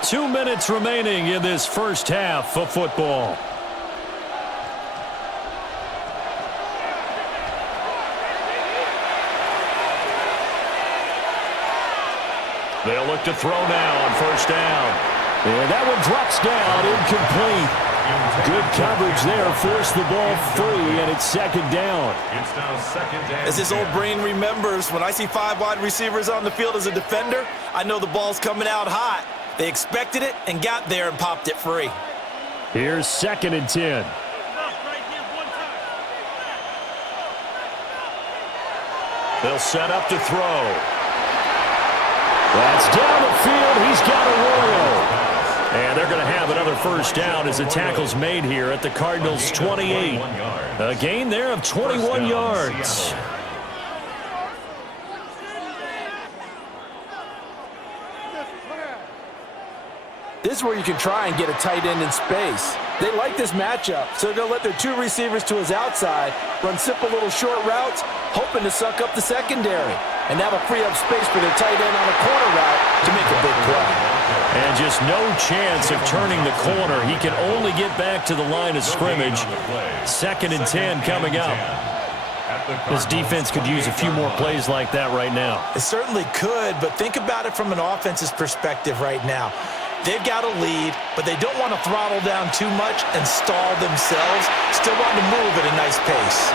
2 minutes remaining in this first half of football. They'll look to throw now on 1st down. And that one drops down, incomplete. Good coverage there. Forced the ball free, and it's second down. It's now second and As his 10. old brain remembers, when I see 5 wide receivers on the field as a defender, I know the ball's coming out hot. They expected it and got there and popped it free. Here's second and 10. They'll set up to throw. That's down the field. He's got Arroyo. And they're going to have another first down as the tackle's made here at the Cardinals' 28. A gain there of 21 yards. This is where you can try and get a tight end in space. They like this matchup, so they'll let their 2 receivers to his outside run simple little short routes, hoping to suck up the secondary. And that'll free up space for their tight end on a corner route to make a big play. And just no chance of turning the corner. He can only get back to the line of scrimmage. Second and 10 coming up. This defense could use a few more plays like that right now. It certainly could, but think about it from an offense's perspective right now. They've got a lead, but they don't want to throttle down too much and stall themselves. Still want to move at a nice pace.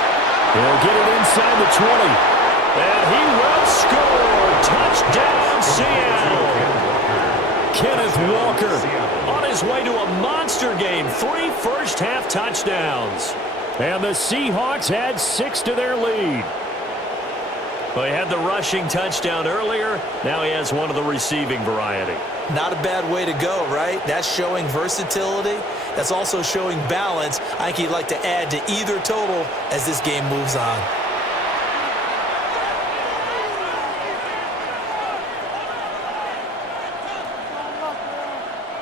He'll get it inside the 20. And he will score. Touchdown, Seattle. Kenneth Walker on his way to a monster game. 3 first-half touchdowns. And the Seahawks add 6 to their lead. Well, he had the rushing touchdown earlier. Now he has one of the receiving variety. Not a bad way to go, right? That's showing versatility. That's also showing balance. I think he'd like to add to either total as this game moves on.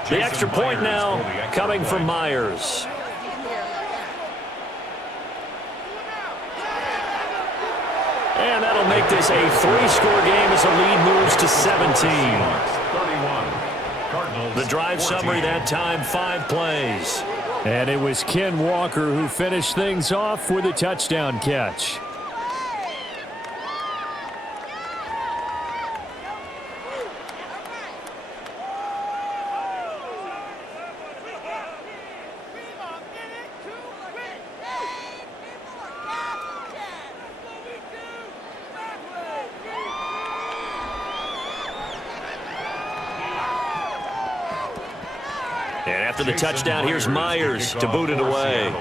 The extra point now coming from Myers. And that'll make this a 3-score game as the lead moves to 17. The drive summary that time, 5 plays. And it was Ken Walker who finished things off with a touchdown catch. And after the touchdown, here's Myers to boot it away.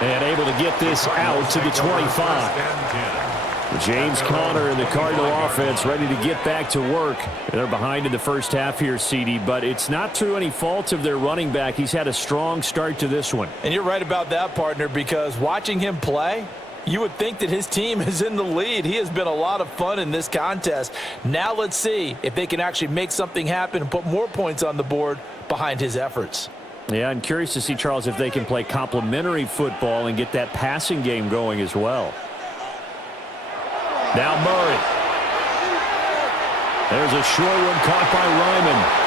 And able to get this out to the 25. James Conner and the Cardinal offense ready to get back to work. They're behind in the first half here, CD, but it's not through any fault of their running back. He's had a strong start to this one. And you're right about that, partner, because watching him play, you would think that his team is in the lead. He has been a lot of fun in this contest. Now let's see if they can actually make something happen and put more points on the board behind his efforts. Yeah, I'm curious to see, Charles, if they can play complementary football and get that passing game going as well. Now Murray. There's a short one caught by Ryman.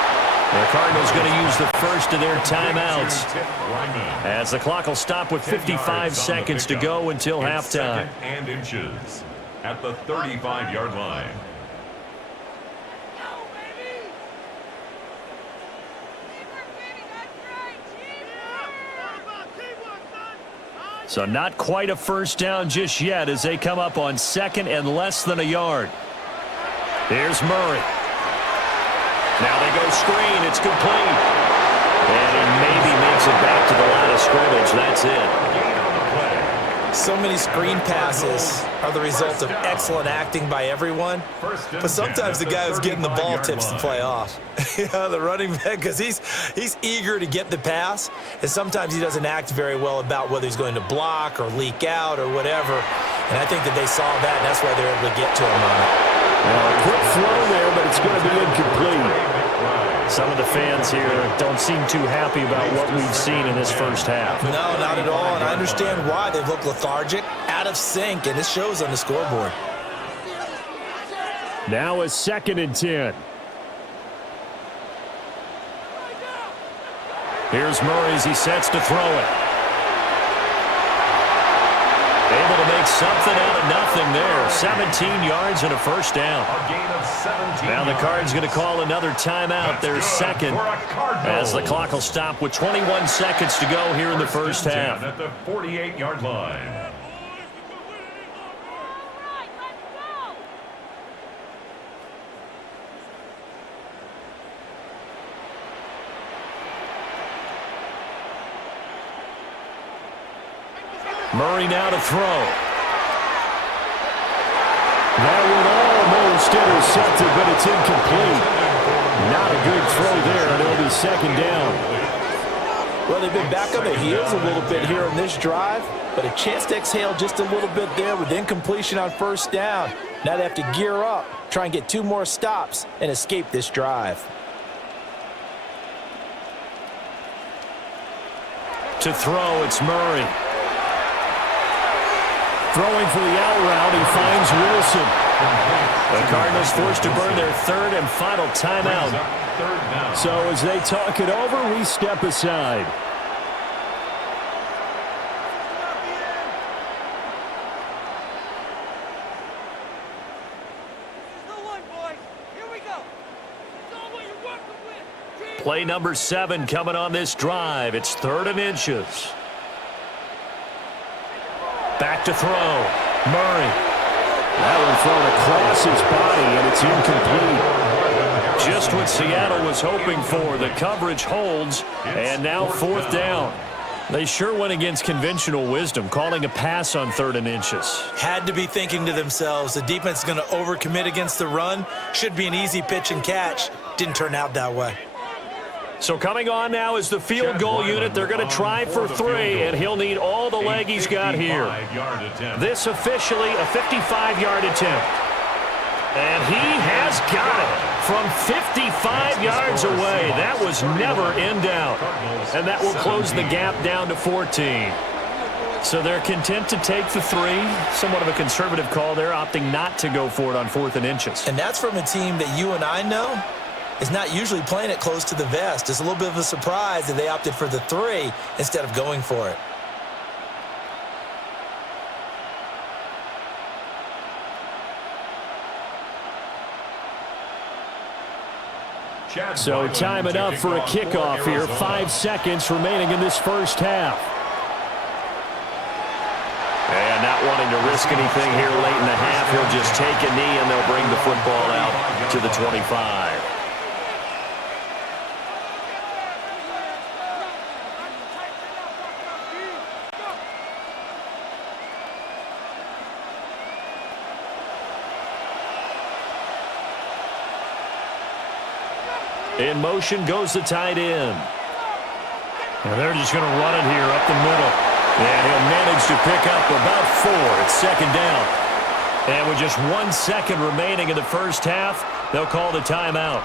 The Cardinals going to use the first of their timeouts as the clock will stop with 55 seconds to go until halftime. And inches at the 35-yard line. So not quite a first down just yet as they come up on second and less than a yard. Here's Murray. Now they go screen. It's complete. And he maybe makes it back to the line of scrimmage. That's it. So many screen passes are the result of excellent acting by everyone. But sometimes the guy who's getting the ball tips the play off. The running back, because he's eager to get the pass. And sometimes he doesn't act very well about whether he's going to block or leak out or whatever. And I think that they saw that, and that's why they're able to get to him on it. Well, a quick flow there, but it's going to be incomplete. Some of the fans here don't seem too happy about what we've seen in this first half. No, not at all, and I understand why. They look lethargic, out of sync, and it shows on the scoreboard. Now a second and 10. Here's Murray as he sets to throw it. Able to make something out of nothing there. 17 yards and a first down. A gain of 17 Now the Cards going to call another timeout, their second, as the clock will stop with 21 seconds to go here in the first half. At the 48-yard line. Murray now to throw. That one almost intercepted, but it's incomplete. Not a good throw there, and it'll be second down. Well, they've been back on their heels a little bit here in this drive, but a chance to exhale just a little bit there with incompletion on first down. Now they have to gear up, try and get 2 more stops, and escape this drive. To throw, it's Murray. Throwing for the out route, he finds Wilson. The Cardinals forced to burn their third and final timeout. So as they talk it over, we step aside. Play number 7 coming on this drive. It's 3rd and inches. Back to throw. Murray. That one thrown across his body, and it's incomplete. Just what Seattle was hoping for. The coverage holds, and now 4th down. They sure went against conventional wisdom, calling a pass on 3rd and inches. Had to be thinking to themselves, the defense is going to overcommit against the run. Should be an easy pitch and catch. Didn't turn out that way. So coming on now is the field goal unit. They're going to try for 3, and he'll need all the leg he's got here. This officially a 55-yard attempt. And he has got it from 55 yards away. That was never in doubt. And that will close the gap down to 14. So they're content to take the 3. Somewhat of a conservative call there, opting not to go for it on 4th and inches. And that's from a team that you and I know is not usually playing it close to the vest. It's a little bit of a surprise that they opted for the 3 instead of going for it. So time enough for a kickoff here. 5 seconds remaining in this first half. And not wanting to risk anything here late in the half, he'll just take a knee and they'll bring the football out to the 25. In motion goes the tight end. And they're just going to run it here up the middle. And he'll manage to pick up about 4. It's second down. And with just 1 second remaining in the first half, they'll call the timeout.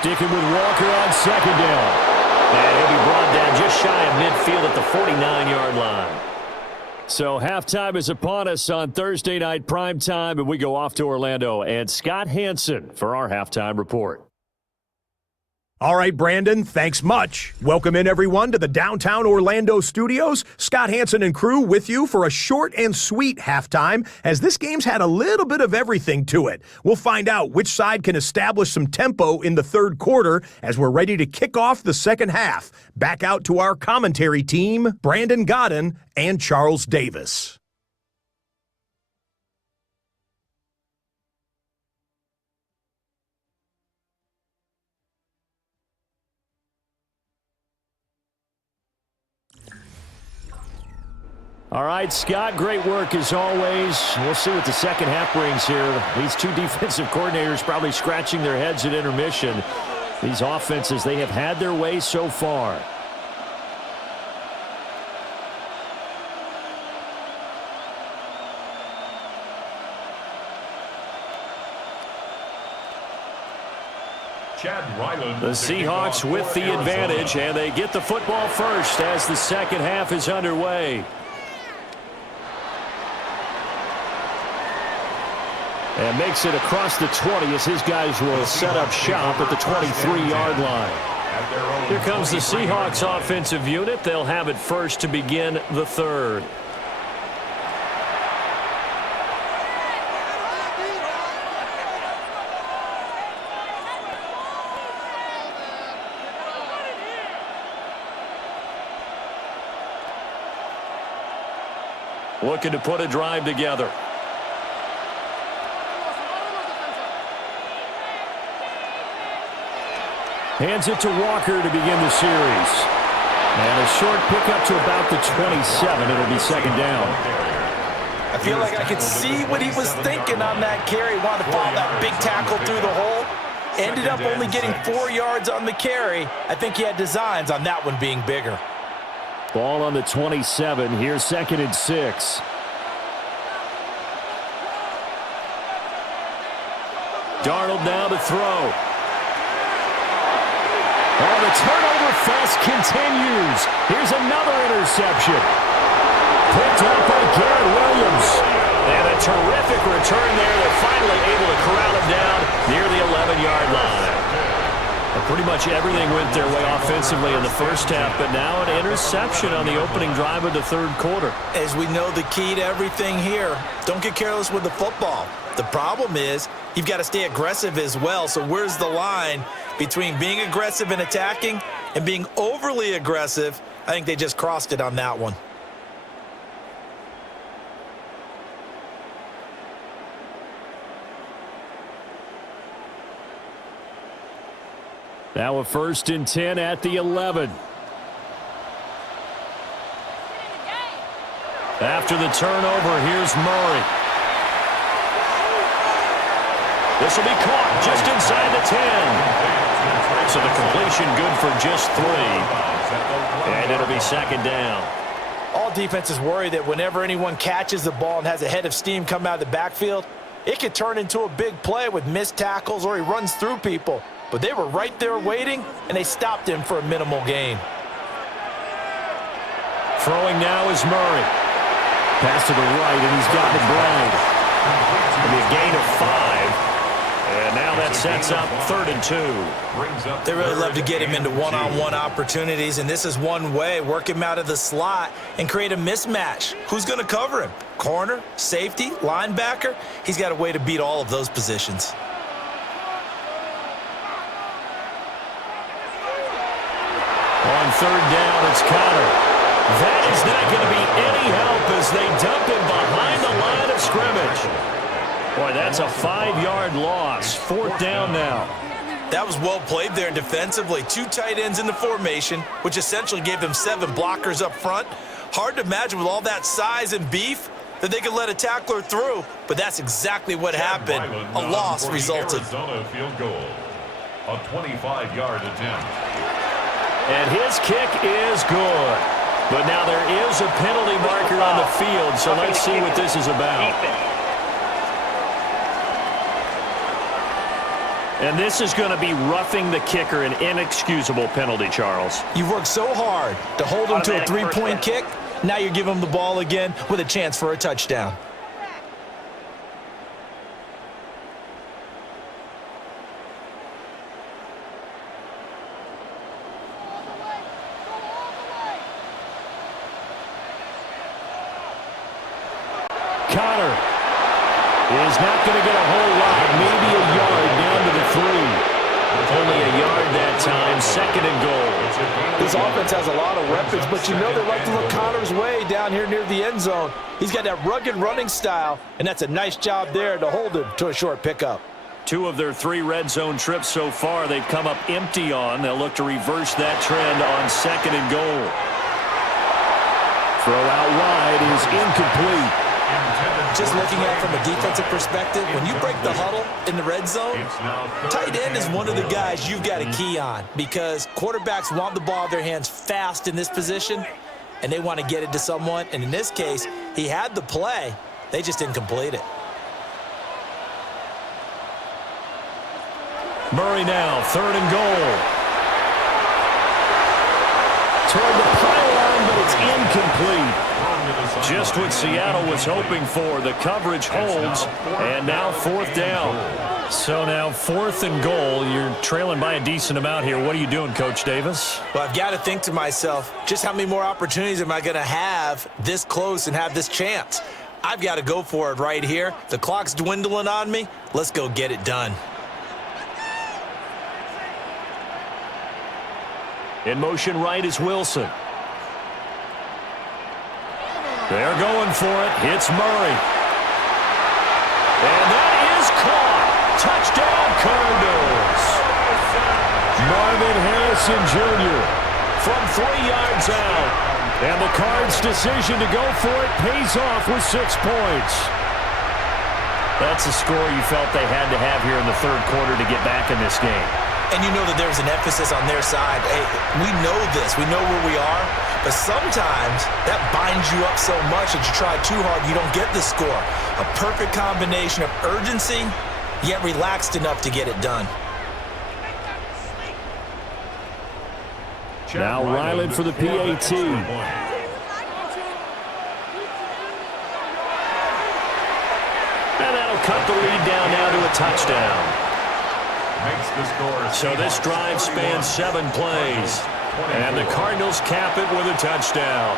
Sticking with Walker on second down. And he'll be brought down just shy of midfield at the 49-yard line. So halftime is upon us on Thursday night primetime, and we go off to Orlando. And Scott Hansen for our halftime report. All right, Brandon, thanks much. Welcome in, everyone, to the downtown Orlando studios. Scott Hansen and crew with you for a short and sweet halftime, as this game's had a little bit of everything to it. We'll find out which side can establish some tempo in the third quarter as we're ready to kick off the second half. Back out to our commentary team, Brandon Godden and Charles Davis. All right, Scott, great work as always. We'll see what the second half brings here. These two defensive coordinators probably scratching their heads at intermission. These offenses, they have had their way so far. The Seahawks with the advantage, and they get the football first as the second half is underway. And makes it across the 20 as his guys will set up shop at the 23-yard line. Here comes the Seahawks offensive unit. They'll have it first to begin the third. Looking to put a drive together. Hands it to Walker to begin the series. And a short pickup to about the 27. It'll be second down. I feel like I could see what he was thinking on that carry. Wanted to follow that big tackle through the hole. Ended up only getting 4 yards on the carry. I think he had designs on that one being bigger. Ball on the 27. Here's second and 6. Darnold now to throw. Oh, the turnover fest continues. Here's another interception. Picked up by Garrett Williams. And a terrific return there. They're finally able to corral him down near the 11-yard line. And pretty much everything went their way offensively in the first half, but now an interception on the opening drive of the third quarter. As we know, the key to everything here, don't get careless with the football. The problem is you've got to stay aggressive as well. So where's the line between being aggressive and attacking and being overly aggressive? I think they just crossed it on that one. Now a first and 10 at the 11. After the turnover, here's Murray. This will be caught just inside the 10. So the completion good for just 3. And it'll be second down. All defenses worry that whenever anyone catches the ball and has a head of steam come out of the backfield, it could turn into a big play with missed tackles or he runs through people. But they were right there waiting, and they stopped him for a minimal gain. Throwing now is Murray. Pass to the right, and he's got McBride. It'll be a gain of 5. And now that sets up 3rd and 2. They really love to get him into one-on-one opportunities, and this is one way. Work him out of the slot and create a mismatch. Who's going to cover him? Corner, safety, linebacker? He's got a way to beat all of those positions. On 3rd down, it's Connor. That is not going to be any help as they dump him behind the line of scrimmage. Boy, that's a 5-yard loss. 4th down now. That was well played there defensively. 2 tight ends in the formation, which essentially gave them 7 blockers up front. Hard to imagine with all that size and beef that they could let a tackler through, but that's exactly what happened. A loss resulted. Arizona field goal. A 25-yard attempt. And his kick is good. But now there is a penalty marker on the field, so let's see what this is about. And this is going to be roughing the kicker, an inexcusable penalty, Charles. You've worked so hard to hold him to a 3-point kick. Now you're giving him the ball again with a chance for a touchdown. Connor is not going to get a whole lot, maybe a yard down to the 3. Only a yard that time, 2nd and goal. This offense has a lot of weapons, but you know they like to look Connor's way down here near the end zone. He's got that rugged running style, and that's a nice job there to hold him to a short pickup. 2 of their 3 red zone trips so far, they've come up empty on. They'll look to reverse that trend on 2nd and goal. Throw out wide is incomplete. Just looking at it from a defensive perspective, when you break the huddle in the red zone, tight end is one of the guys you've got to key on because quarterbacks want the ball in their hands fast in this position, and they want to get it to someone. And in this case, he had the play. They just didn't complete it. Murray now, 3rd and goal. Toward the pylon, but it's incomplete. Just what Seattle was hoping for. The coverage holds, and now 4th down. So now 4th and goal. You're trailing by a decent amount here. What are you doing, Coach Davis? Well, I've got to think to myself, just how many more opportunities am I going to have this close and have this chance? I've got to go for it right here. The clock's dwindling on me. Let's go get it done. In motion right is Wilson. They're going for it. It's Murray. And that is caught. Touchdown, Cardinals. Marvin Harrison Jr. from 3 yards out. And the Cards' decision to go for it pays off with 6 points. That's a score you felt they had to have here in the 3rd quarter to get back in this game. And you know that there's an emphasis on their side. Hey, we know this. We know where we are. But sometimes that binds you up so much that you try too hard, you don't get the score. A perfect combination of urgency, yet relaxed enough to get it done. Now Ryland for the PAT. And that'll cut the lead down now to a touchdown. Makes the score. So this drive spans 7 plays. And the Cardinals cap it with a touchdown.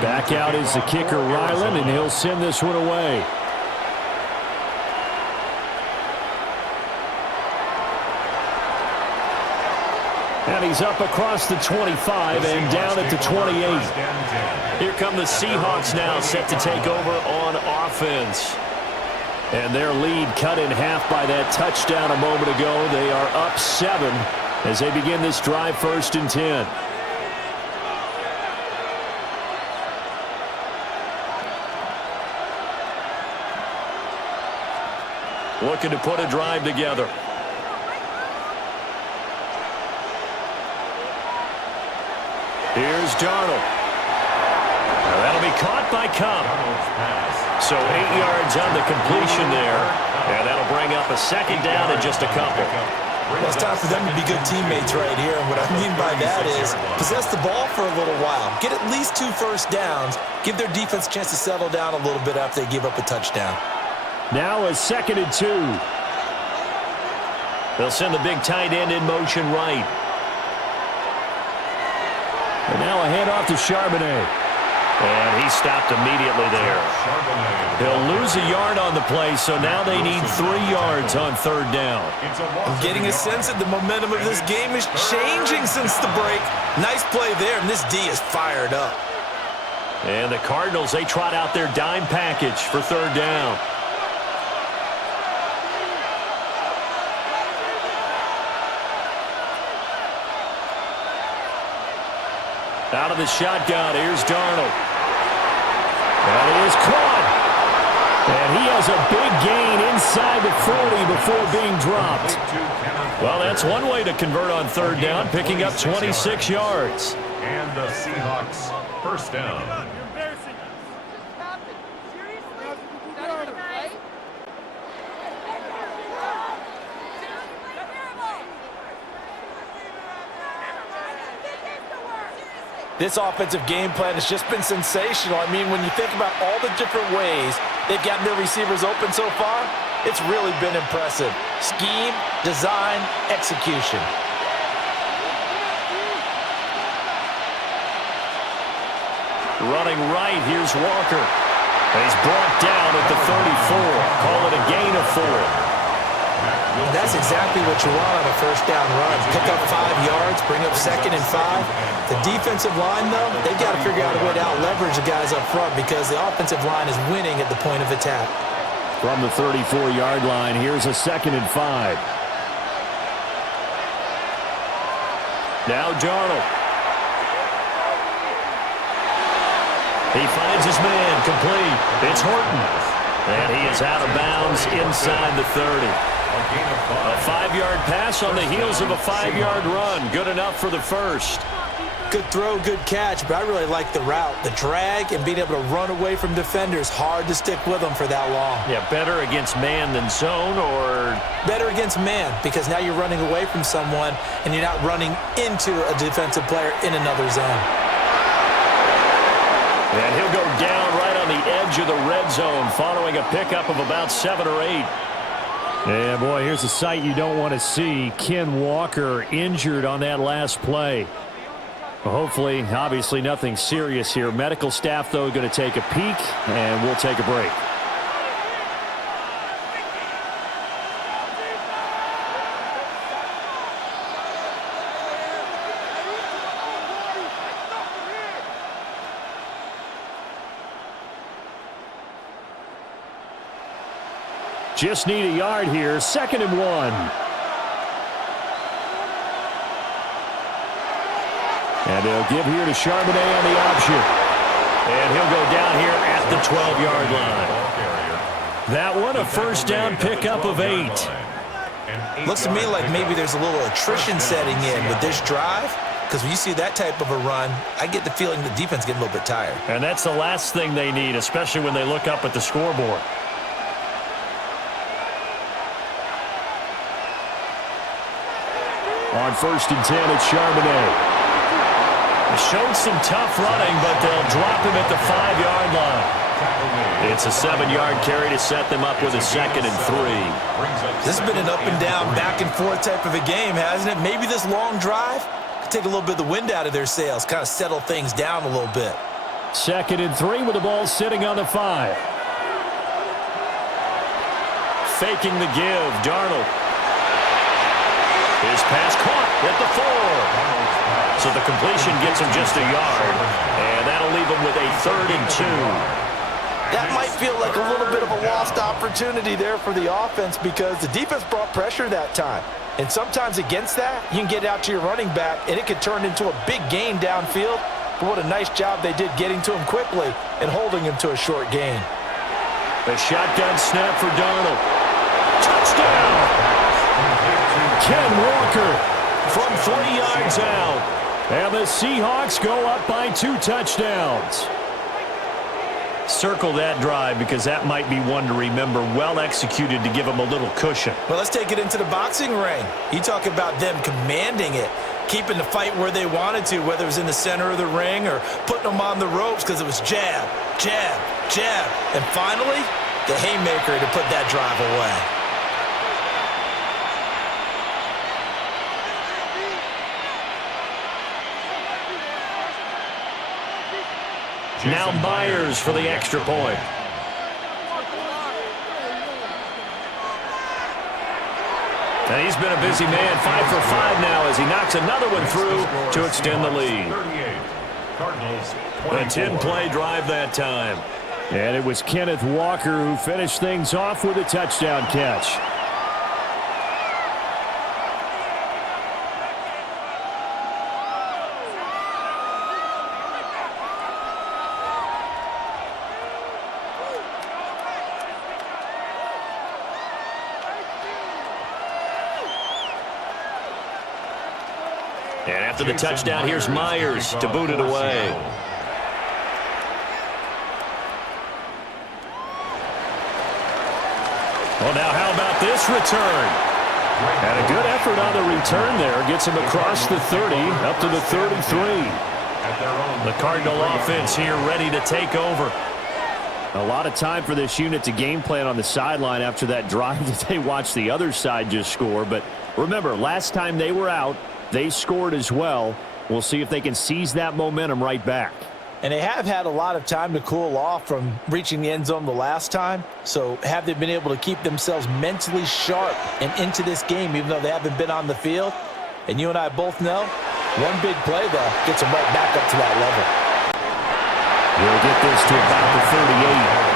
Back out is the kicker, Ryland, and he'll send this one away. And he's up across the 25 and down at the 28. Here come the Seahawks now, set to take over on offense. And their lead cut in half by that touchdown a moment ago. They are up 7 as they begin this drive, 1st and 10. Looking to put a drive together. Here's Darnold. Now that'll be caught by Cobb. So 8 yards on the completion there. And that'll bring up a 2nd down and just a couple. Well, it's time for them to be good teammates right here. And what I mean by that is possess the ball for a little while. Get at least 2 first downs. Give their defense a chance to settle down a little bit after they give up a touchdown. Now a 2nd and 2. They'll send the big tight end in motion right. And now a handoff to Charbonnet. And he stopped immediately there. He'll lose a yard on the play, so now they need 3 yards on 3rd down. I'm getting a sense that the momentum of this game is changing since the break. Nice play there, and this D is fired up. And the Cardinals, they trot out their dime package for 3rd down. Out of the shotgun, here's Darnold. That is caught. And he has a big gain inside the 40 before being dropped. Well, that's one way to convert on 3rd down, picking up 26 yards. And the Seahawks 1st down. This offensive game plan has just been sensational. I mean, when you think about all the different ways they've gotten their receivers open so far, it's really been impressive. Scheme, design, execution. Running right, here's Walker. He's brought down at the 34. Call it a gain of 4. That's exactly what you want on a 1st down run. Pick up 5 yards, bring up 2nd and 5. The defensive line, though, they've got to figure out a way to out-leverage the guys up front because the offensive line is winning at the point of attack. From the 34-yard line, here's a 2nd and 5. Now Darnold. He finds his man complete. It's Horton. And he is out of bounds inside the 30. A 5-yard pass on the heels of a 5-yard run. Good enough for the first. Good throw, good catch, but I really like the route. The drag and being able to run away from defenders, hard to stick with them for that long. Yeah, better against man than zone, or? Better against man, because now you're running away from someone and you're not running into a defensive player in another zone. And he'll go down right on the edge of the red zone following a pickup of about 7 or 8. Yeah, boy, here's a sight you don't want to see. Ken Walker injured on that last play. Hopefully, obviously nothing serious here. Medical staff, though, going to take a peek, and we'll take a break. Just need a yard here. 2nd and 1. And they'll give here to Charbonnet on the option. And he'll go down here at the 12-yard line. That one, a first down pickup of 8. Looks to me like maybe there's a little attrition setting in with this drive, because when you see that type of a run, I get the feeling the defense getting a little bit tired. And that's the last thing they need, especially when they look up at the scoreboard. On 1st and 10, it's Charbonnet. Showed some tough running, but they'll drop him at the 5-yard line. It's a 7-yard carry to set them up with a 2nd and 3. This has been an up and down, back and forth type of a game, hasn't it? Maybe this long drive could take a little bit of the wind out of their sails, kind of settle things down a little bit. 2nd and 3 with the ball sitting on the 5. Faking the give, Darnold. His pass caught at the 4. So the completion gets him just a yard, and that'll leave him with a 3rd and 2. That might feel like a little bit of a lost opportunity there for the offense, because the defense brought pressure that time. And sometimes against that, you can get out to your running back, and it could turn into a big gain downfield. But what a nice job they did getting to him quickly and holding him to a short gain. The shotgun snap for Darnold. Touchdown! Ken Walker from 3 yards out. And the Seahawks go up by 2 touchdowns. Circle that drive, because that might be one to remember. Well executed to give them a little cushion. Well, let's take it into the boxing ring. You talk about them commanding it, keeping the fight where they wanted to, whether it was in the center of the ring or putting them on the ropes, because it was jab, jab, jab. And finally, the haymaker to put that drive away. Now Myers for the extra point. And he's been a busy man, 5 for 5 now as he knocks another one through to extend the lead. A 10-play drive that time. And it was Kenneth Walker who finished things off with a touchdown catch. And after the touchdown, here's Myers to boot it away. Well, now how about this return? And a good effort on the return there. Gets him across the 30, up to the 33. The Cardinal offense here ready to take over. A lot of time for this unit to game plan on the sideline after that drive that they watched the other side just score. But remember, last time they were out, they scored as well. We'll see if they can seize that momentum right back. And they have had a lot of time to cool off from reaching the end zone the last time. So have they been able to keep themselves mentally sharp and into this game, even though they haven't been on the field? And you and I both know, one big play, though, gets them right back up to that level. We'll get this to about the 38.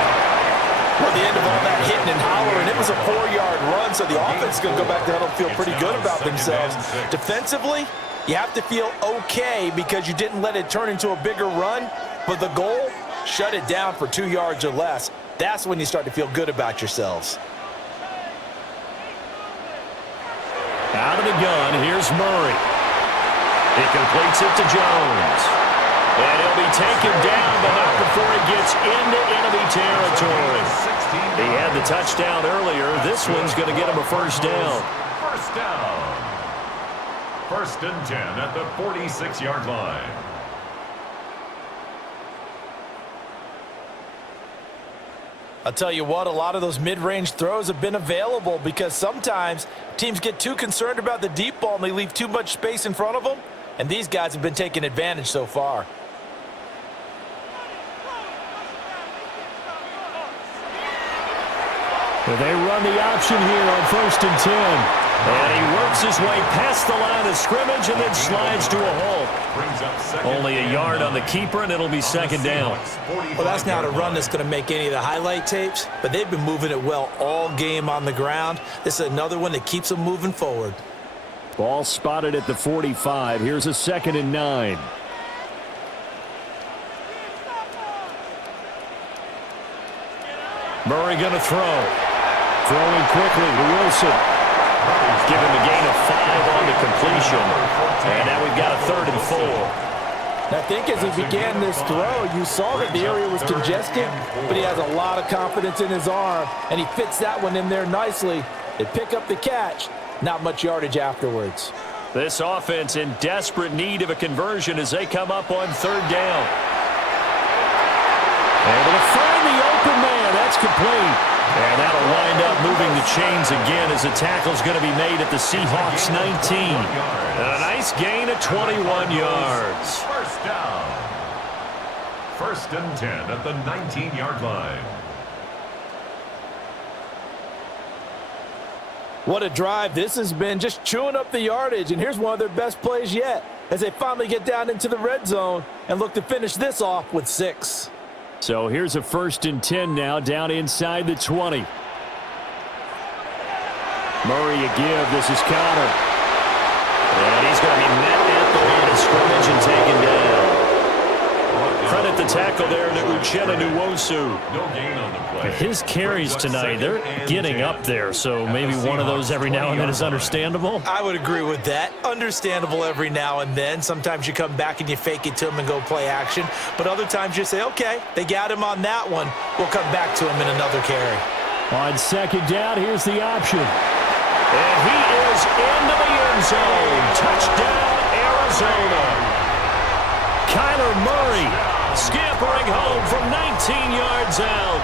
Well, the end of all that hitting and hollering, it was a 4-yard run, so the offense is going to go back there and feel pretty good about themselves. Defensively, you have to feel okay because you didn't let it turn into a bigger run, but the goal, shut it down for 2 yards or less. That's when you start to feel good about yourselves. Out of the gun, here's Murray. He completes it to Jones. And he'll be taken down, but not before he gets into enemy territory. He had the touchdown earlier. This one's going to get him a first down. First down. 1st and 10 at the 46-yard line. I'll tell you what, a lot of those mid-range throws have been available because sometimes teams get too concerned about the deep ball and they leave too much space in front of them, and these guys have been taking advantage so far. They run the option here on 1st and 10. And he works his way past the line of scrimmage and then slides to a halt. Only a yard on the keeper, and it'll be 2nd down. Well, that's not a run that's going to make any of the highlight tapes, but they've been moving it well all game on the ground. This is another one that keeps them moving forward. Ball spotted at the 45. Here's a 2nd and 9. Murray going to throw. Throwing quickly to Wilson. Give him a gain of 5 on the completion. And now we've got a 3rd and 4. I think as he began this throw, you saw that the area was congested, but he has a lot of confidence in his arm, and he fits that one in there nicely. They pick up the catch, not much yardage afterwards. This offense in desperate need of a conversion as they come up on 3rd down. Able to find the open man. That's complete. And that'll wind up moving the chains again as the tackle's going to be made at the Seahawks 19. And a nice gain of 21 yards. First down. 1st and 10 at the 19-yard line. What a drive this has been, just chewing up the yardage. And here's one of their best plays yet as they finally get down into the red zone and look to finish this off with 6. So here's a 1st and 10 now, down inside the 20. Murray a give. This is Connor. And he's going to be met at the line of scrimmage and taken down. Credit the tackle there to Uchenna Nwosu. No gain on the play. His carries tonight, they're getting up there, so maybe one of those every now and then is understandable. I would agree with that. Understandable every now and then. Sometimes you come back and you fake it to him and go play action. But other times you say, okay, they got him on that one. We'll come back to him in another carry. On 2nd down, here's the option. And he is into the end zone. Touchdown, Arizona. Kyler Murray scampering home from 19 yards out.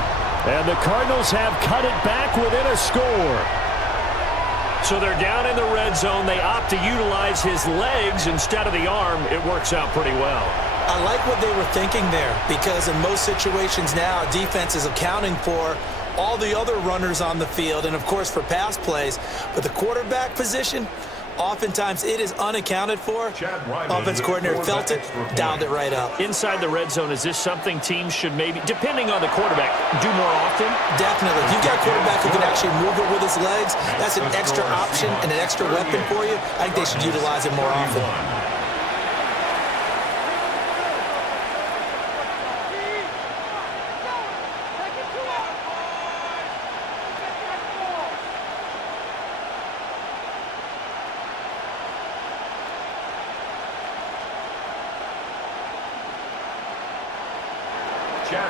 And the Cardinals have cut it back within a score. So they're down in the red zone. They opt to utilize his legs instead of the arm. It works out pretty well. I like what they were thinking there because in most situations now, defense is accounting for all the other runners on the field and, of course, for pass plays. But the quarterback position, oftentimes it is unaccounted for. Offense coordinator felt it, dialed it right up. Inside the red zone, is this something teams should maybe, depending on the quarterback, do more often? Definitely. If you've got a quarterback who can actually move it with his legs, that's an extra option and an extra weapon for you. I think they should utilize it more often.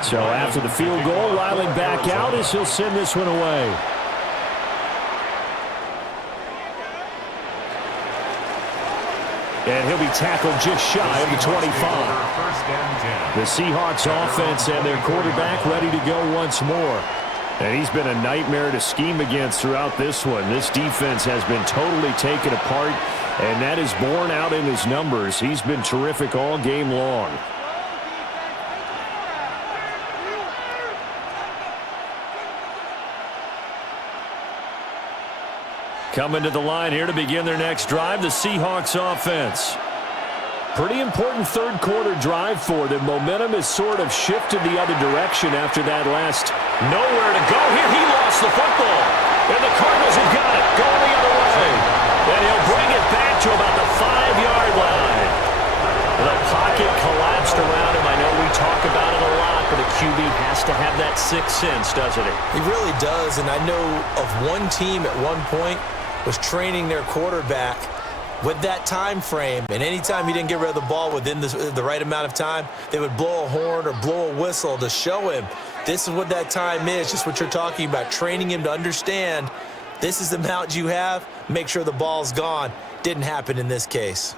So after the field goal, Riley back out as he'll send this one away. And he'll be tackled just shy of the 25. The Seahawks offense and their quarterback ready to go once more. And he's been a nightmare to scheme against throughout this one. This defense has been totally taken apart, and that is borne out in his numbers. He's been terrific all game long. Coming to the line here to begin their next drive, the Seahawks offense. Pretty important third quarter drive for them. Momentum has sort of shifted the other direction after that last. Nowhere to go here. He lost the football. And the Cardinals have got it. Going the other way. And he'll bring it back to about the 5-yard line. The pocket collapsed around him. I know we talk about it a lot, but a QB has to have that sixth sense, doesn't he? He really does, and I know of one team at one point was training their quarterback with that time frame, and anytime he didn't get rid of the ball within the right amount of time, they would blow a horn or blow a whistle to show him this is what that time is, just what you're talking about, training him to understand this is the amount you have, make sure the ball's gone. Didn't happen in this case.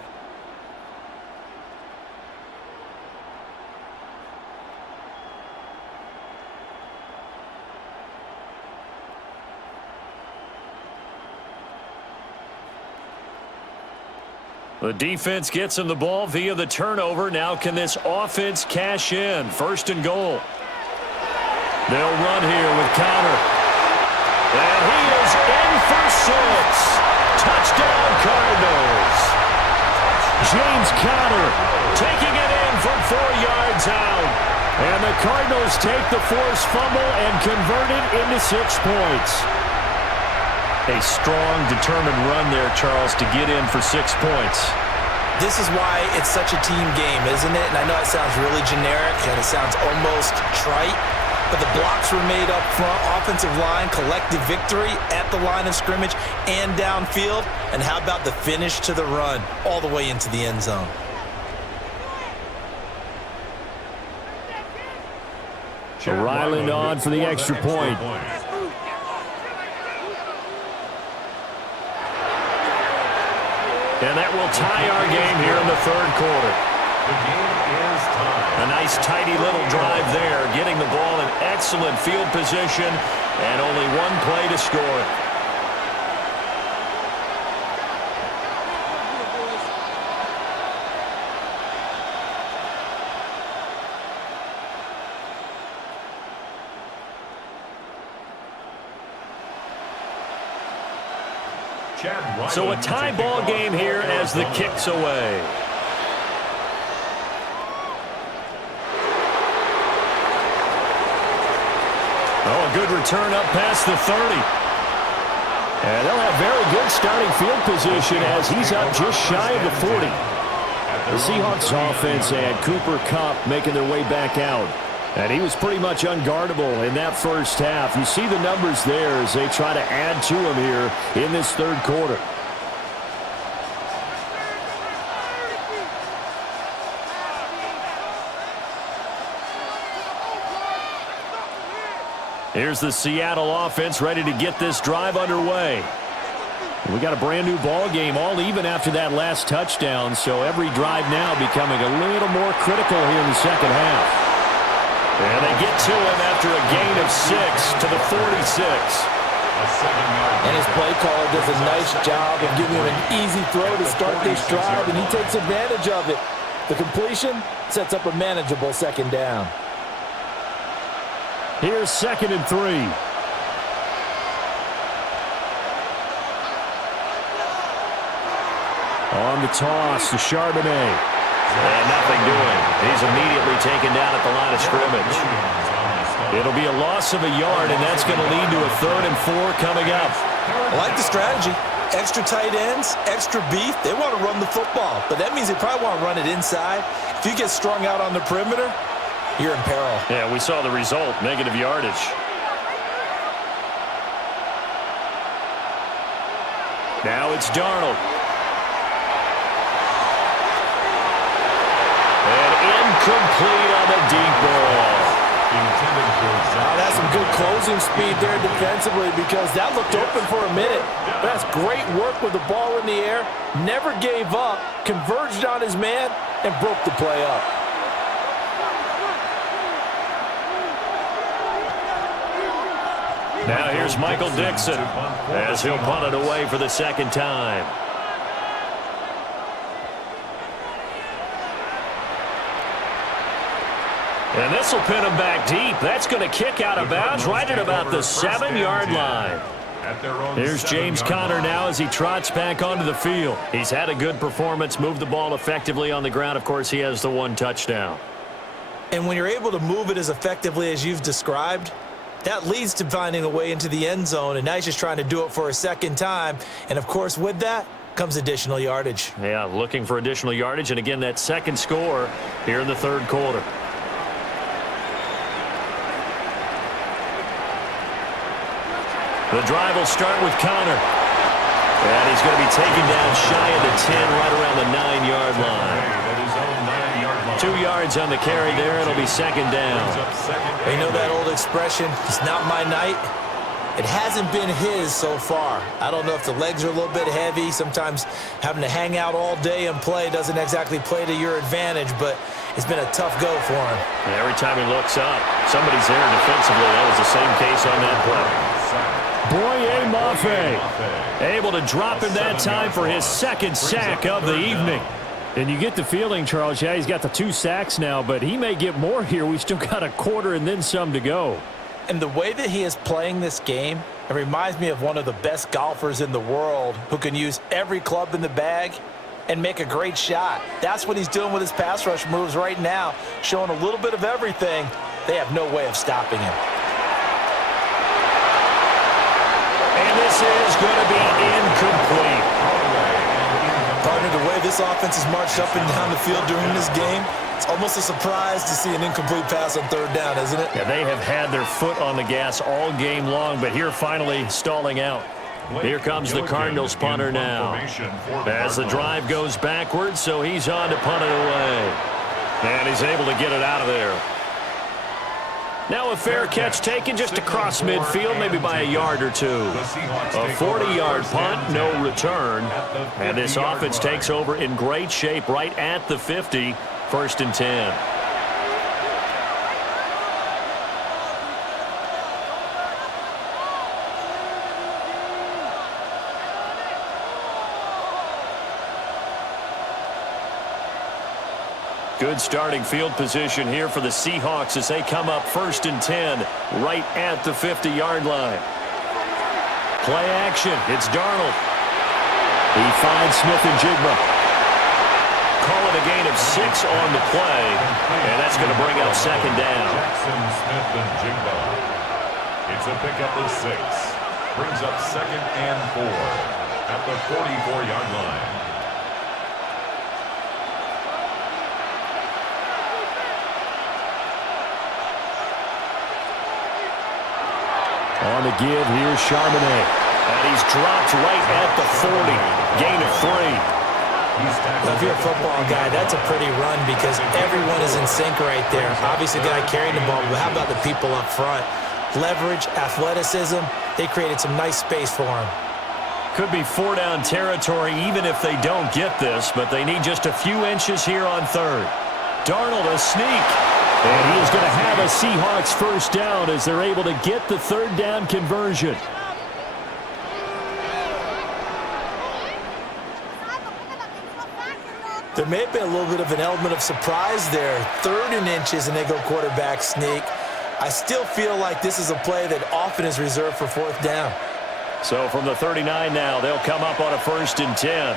The defense gets him the ball via the turnover. Now can this offense cash in? First and goal. They'll run here with Connor. And he is in for 6. Touchdown, Cardinals. James Conner taking it in from 4 yards out. And the Cardinals take the forced fumble and convert it into 6 points. A strong, determined run there, Charles, to get in for 6 points. This is why it's such a team game, isn't it? And I know it sounds really generic and it sounds almost trite, but the blocks were made up front, offensive line, collective victory at the line of scrimmage and downfield. And how about the finish to the run all the way into the end zone? Ryland on for the extra point. And that will tie our game here in the third quarter. The game is tied. A nice, tidy little drive there, getting the ball in excellent field position, and only one play to score it. So a tie ball game here as the kick's away. Oh, a good return up past the 30. And they'll have very good starting field position as he's up just shy of the 40. The Seahawks offense and Cooper Kupp making their way back out. And he was pretty much unguardable in that first half. You see the numbers there as they try to add to him here in this third quarter. Here's the Seattle offense ready to get this drive underway. We got a brand new ball game, all even after that last touchdown, so every drive now becoming a little more critical here in the second half. And they get to him after a gain of 6 to the 46. And his play caller does a nice job of giving him an easy throw to start this drive, and he takes advantage of it. The completion sets up a manageable second down. Here's 2nd and 3. On the toss to Charbonnet. And nothing doing. He's immediately taken down at the line of scrimmage. It'll be a loss of a yard, and that's going to lead to a 3rd and 4 coming up. I like the strategy. Extra tight ends, extra beef. They want to run the football, but that means they probably want to run it inside. If you get strung out on the perimeter, you're in peril. Yeah, we saw the result, negative yardage. Now it's Darnold. And incomplete on the deep ball. That's some good closing speed there defensively because that looked open for a minute. But that's great work with the ball in the air. Never gave up, converged on his man, and broke the play up. Now here's Michael Dixon as he'll punt it away for the second time. And this will pin him back deep. That's going to kick out of bounds right at about the 7-yard line. Here's James Conner now as he trots back onto the field. He's had a good performance, moved the ball effectively on the ground. Of course, he has the 1 touchdown. And when you're able to move it as effectively as you've described, that leads to finding a way into the end zone, and now he's just trying to do it for a second time. And, of course, with that comes additional yardage. Yeah, looking for additional yardage, and again, that second score here in the third quarter. The drive will start with Connor. And he's going to be taken down shy of the 10, right around the 9-yard line. 2 yards on the carry there. It'll be second down. You know that old expression, it's not my night? It hasn't been his so far. I don't know if the legs are a little bit heavy. Sometimes having to hang out all day and play doesn't exactly play to your advantage, but it's been a tough go for him. And every time he looks up, somebody's there defensively. That was the same case on that play. Boye Mafe able to drop him that time for his second sack of the evening. And you get the feeling, Charles, yeah, he's got the 2 sacks now, but he may get more here. We still got a quarter and then some to go. And the way that he is playing this game, it reminds me of one of the best golfers in the world who can use every club in the bag and make a great shot. That's what he's doing with his pass rush moves right now, showing a little bit of everything. They have no way of stopping him. And this is going to be incomplete. Partner, the way this offense has marched up and down the field during this game, it's almost a surprise to see an incomplete pass on third down, isn't it? Yeah, they have had their foot on the gas all game long, but here finally stalling out. Here comes the Cardinals punter now. As the drive goes backwards, so he's on to punt it away. And he's able to get it out of there. Now a fair catch taken just across midfield, maybe by a yard or two. A 40-yard punt, no return. And this offense takes over in great shape right at the 50, 1st and 10. Good starting field position here for the Seahawks as they come up 1st and 10 right at the 50-yard line. Play action. It's Darnold. He finds Smith and Jigba. Call it a gain of 6 on the play, and that's going to bring up second down. Jackson, Smith, and Jigba. It's a pickup of 6. Brings up 2nd and 4 at the 44-yard line. On the give, here's Charbonnet. And he's dropped right at the 40. Gain of 3. If you're a football guy, that's a pretty run because everyone is in sync right there. Obviously, the guy carrying the ball, but how about the people up front? Leverage, athleticism, they created some nice space for him. Could be 4-down territory even if they don't get this, but they need just a few inches here on 3rd. Darnold, a sneak. And he is going to have a Seahawks first down as they're able to get the 3rd down conversion. There may have been a little bit of an element of surprise there. 3rd and inches, and they go quarterback sneak. I still feel like this is a play that often is reserved for 4th down. So from the 39 now, they'll come up on a 1st and 10.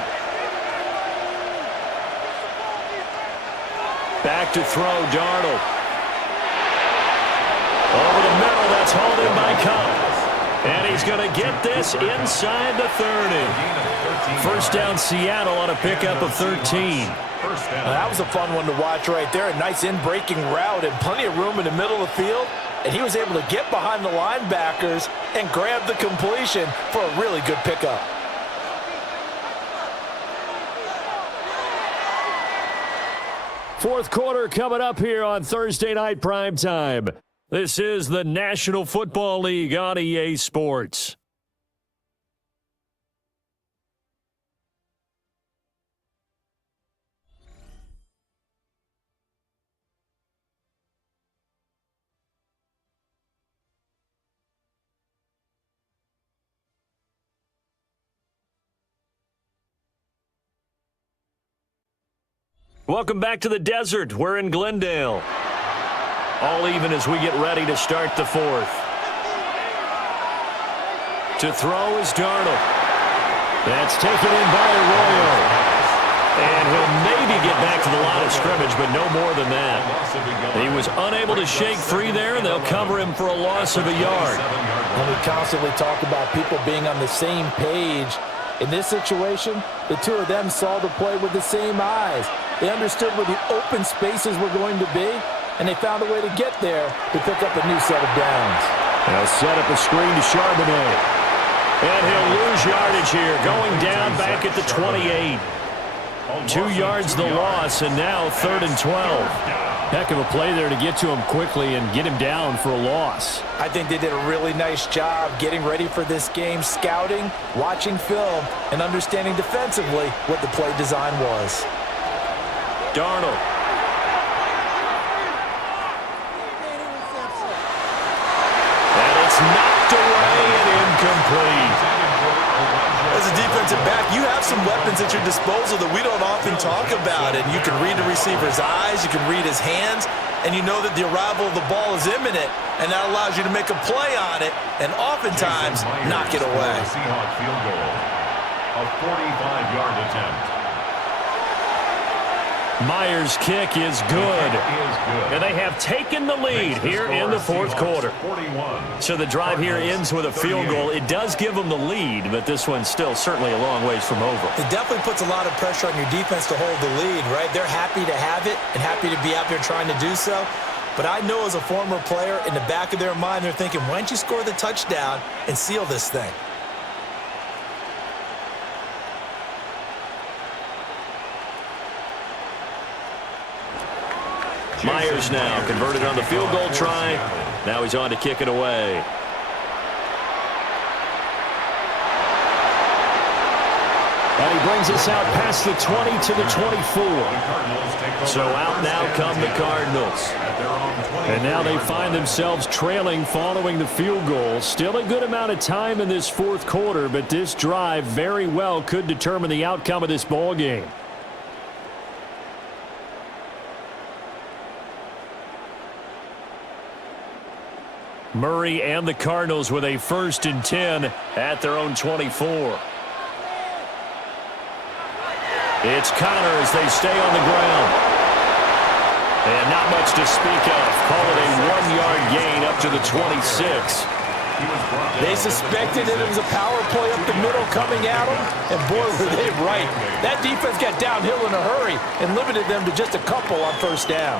Back to throw, Darnold. Over the middle, that's hauled in by Cup. And he's going to get this inside the 30. First down, Seattle on a pickup of 13. That was a fun one to watch right there. A nice in-breaking route and plenty of room in the middle of the field. And he was able to get behind the linebackers and grab the completion for a really good pickup. Fourth quarter coming up here on Thursday Night Primetime. This is the National Football League on EA Sports. Welcome back to the desert. We're in Glendale. All even as we get ready to start the 4th. To throw is Darnold. That's taken in by Arroyo. And he'll maybe get back to the line of scrimmage, but no more than that. He was unable to shake free there, and they'll cover him for a loss of a yard. And we constantly talk about people being on the same page. In this situation, the two of them saw the play with the same eyes. They understood where the open spaces were going to be, and they found a way to get there to pick up a new set of downs. They'll set up a screen to Charbonnet. And he'll lose yardage here, going down back at the 28. 2 yards the loss, and now 3rd and 12. Heck of a play there to get to him quickly and get him down for a loss. I think they did a really nice job getting ready for this game, scouting, watching film, and understanding defensively what the play design was. Darnold. And it's knocked away and incomplete. As a defensive back, you have some weapons at your disposal that we don't often talk about. And you can read the receiver's eyes, you can read his hands, and you know that the arrival of the ball is imminent, and that allows you to make a play on it and oftentimes knock it away. Seahawks field goal. A 45-yard attempt. Myers' kick is good. And they have taken the lead here in the 4th quarter. So the drive here ends with a field goal. It does give them the lead, but this one's still certainly a long ways from over. It definitely puts a lot of pressure on your defense to hold the lead, right? They're happy to have it and happy to be out there trying to do so. But I know as a former player, in the back of their mind, they're thinking, why don't you score the touchdown and seal this thing? Myers now converted on the field goal try. Now he's on to kick it away. And he brings us out past the 20 to the 24. So out now come the Cardinals. And now they find themselves trailing following the field goal. Still a good amount of time in this 4th quarter, but this drive very well could determine the outcome of this ball game. Murray and the Cardinals with a 1st and 10 at their own 24. It's Connor as they stay on the ground. And not much to speak of. Call it a 1-yard gain up to the 26. They suspected that it was a power play up the middle coming at them, and boy, were they right. That defense got downhill in a hurry and limited them to just a couple on 1st down.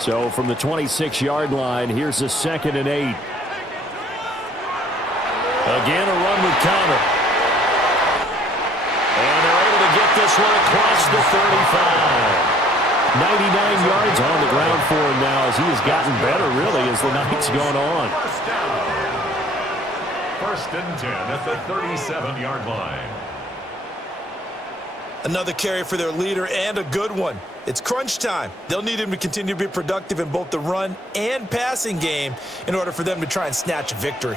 So from the 26-yard line, here's a 2nd and 8. Again, a run with Connor. And they're able to get this one across the 35. 99 yards on the ground for him now as he has gotten better, really, as the night's gone on. 1st and 10 at the 37-yard line. Another carry for their leader and a good one. It's crunch time. They'll need him to continue to be productive in both the run and passing game in order for them to try and snatch a victory.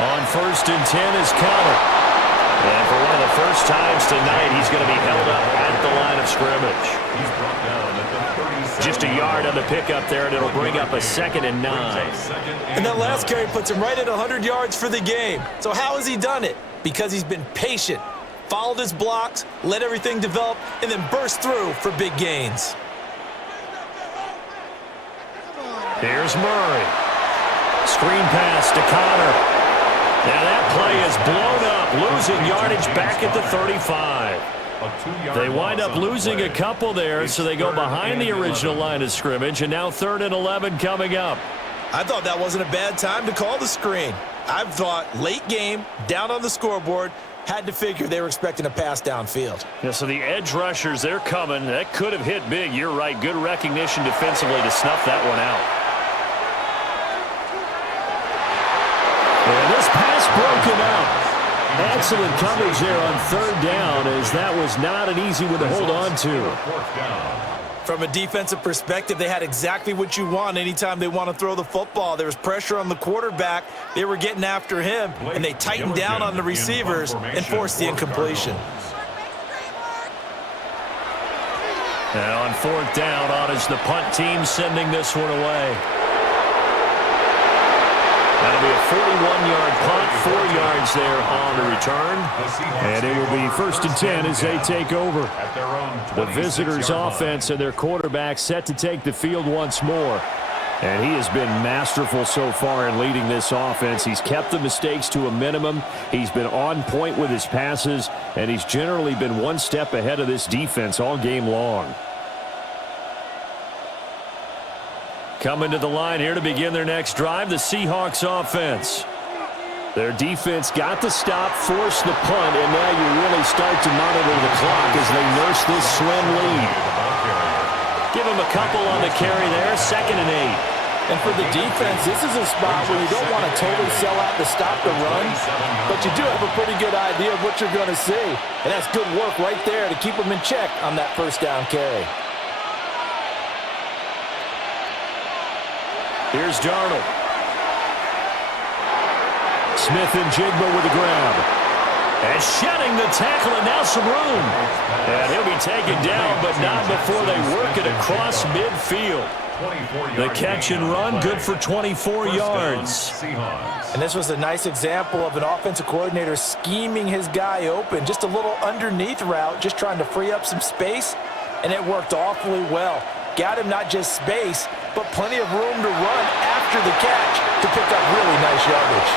On 1st and 10 is Connor. And for one of the first times tonight, he's going to be held up at the line of scrimmage. He's brought down at the 37. Just a yard on the pickup there, and it'll bring up a 2nd and 9. And that last carry puts him right at 100 yards for the game. So how has he done it? Because he's been patient, followed his blocks, let everything develop, and then burst through for big gains. Here's Murray. Screen pass to Connor. Now that play is blown up, losing yardage back at the 35. They wind up losing a couple there, so they go behind the original line of scrimmage, and now 3rd and 11 coming up. I thought that wasn't a bad time to call the screen. I thought late game, down on the scoreboard, had to figure they were expecting a pass downfield. Yeah, so the edge rushers, they're coming. That could have hit big. You're right. Good recognition defensively to snuff that one out. And this pass broken up. Excellent coverage there on 3rd down, as that was not an easy one to hold on to. From a defensive perspective, they had exactly what you want anytime they want to throw the football. There was pressure on the quarterback. They were getting after him, and they tightened down on the receivers and forced the incompletion. And on 4th down, on is the punt team sending this one away. That'll be a 41-yard punt, 4 yards there on the return. And it will be 1st and 10 as they take over. The visitors' offense and their quarterback set to take the field once more. And he has been masterful so far in leading this offense. He's kept the mistakes to a minimum. He's been on point with his passes, and he's generally been one step ahead of this defense all game long. Coming to the line here to begin their next drive, the Seahawks offense. Their defense got the stop, forced the punt, and now you really start to monitor the clock as they nurse this slim lead. Give them a couple on the carry there, 2nd and 8. And for the defense, this is a spot where you don't want to totally sell out to stop the run, but you do have a pretty good idea of what you're going to see. And that's good work right there to keep them in check on that 1st down carry. Here's Darnold. Smith and Jigba with the grab. And shedding the tackle, and now some room. And he'll be taken down, but not before they work it across midfield. The catch and run, good for 24 yards. And this was a nice example of an offensive coordinator scheming his guy open. Just a little underneath route, just trying to free up some space, and it worked awfully well. Got him not just space, but plenty of room to run after the catch to pick up really nice yardage.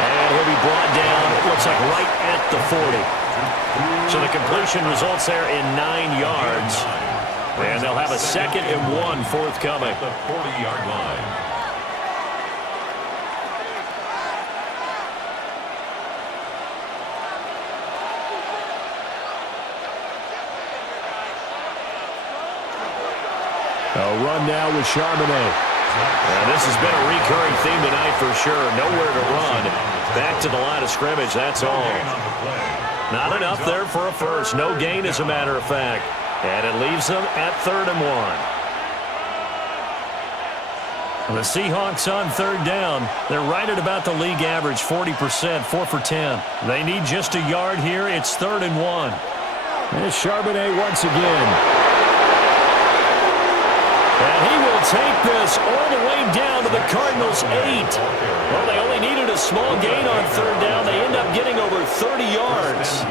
And he'll be brought down, it looks like right at the 40. So the completion results there in 9 yards. And they'll have a 2nd and 1 forthcoming. The 40-yard line. A run now with Charbonnet. And this has been a recurring theme tonight for sure. Nowhere to run. Back to the line of scrimmage, that's all. Not enough there for a first. No gain, as a matter of fact. And it leaves them at 3rd and 1. The Seahawks on 3rd down. They're right at about the league average, 40%, 4 for 10. They need just a yard here. It's 3rd and 1. There's Charbonnet once again. And he will take this all the way down to the Cardinals' 8. Well, they only needed a small gain on 3rd down. They end up getting over 30 yards.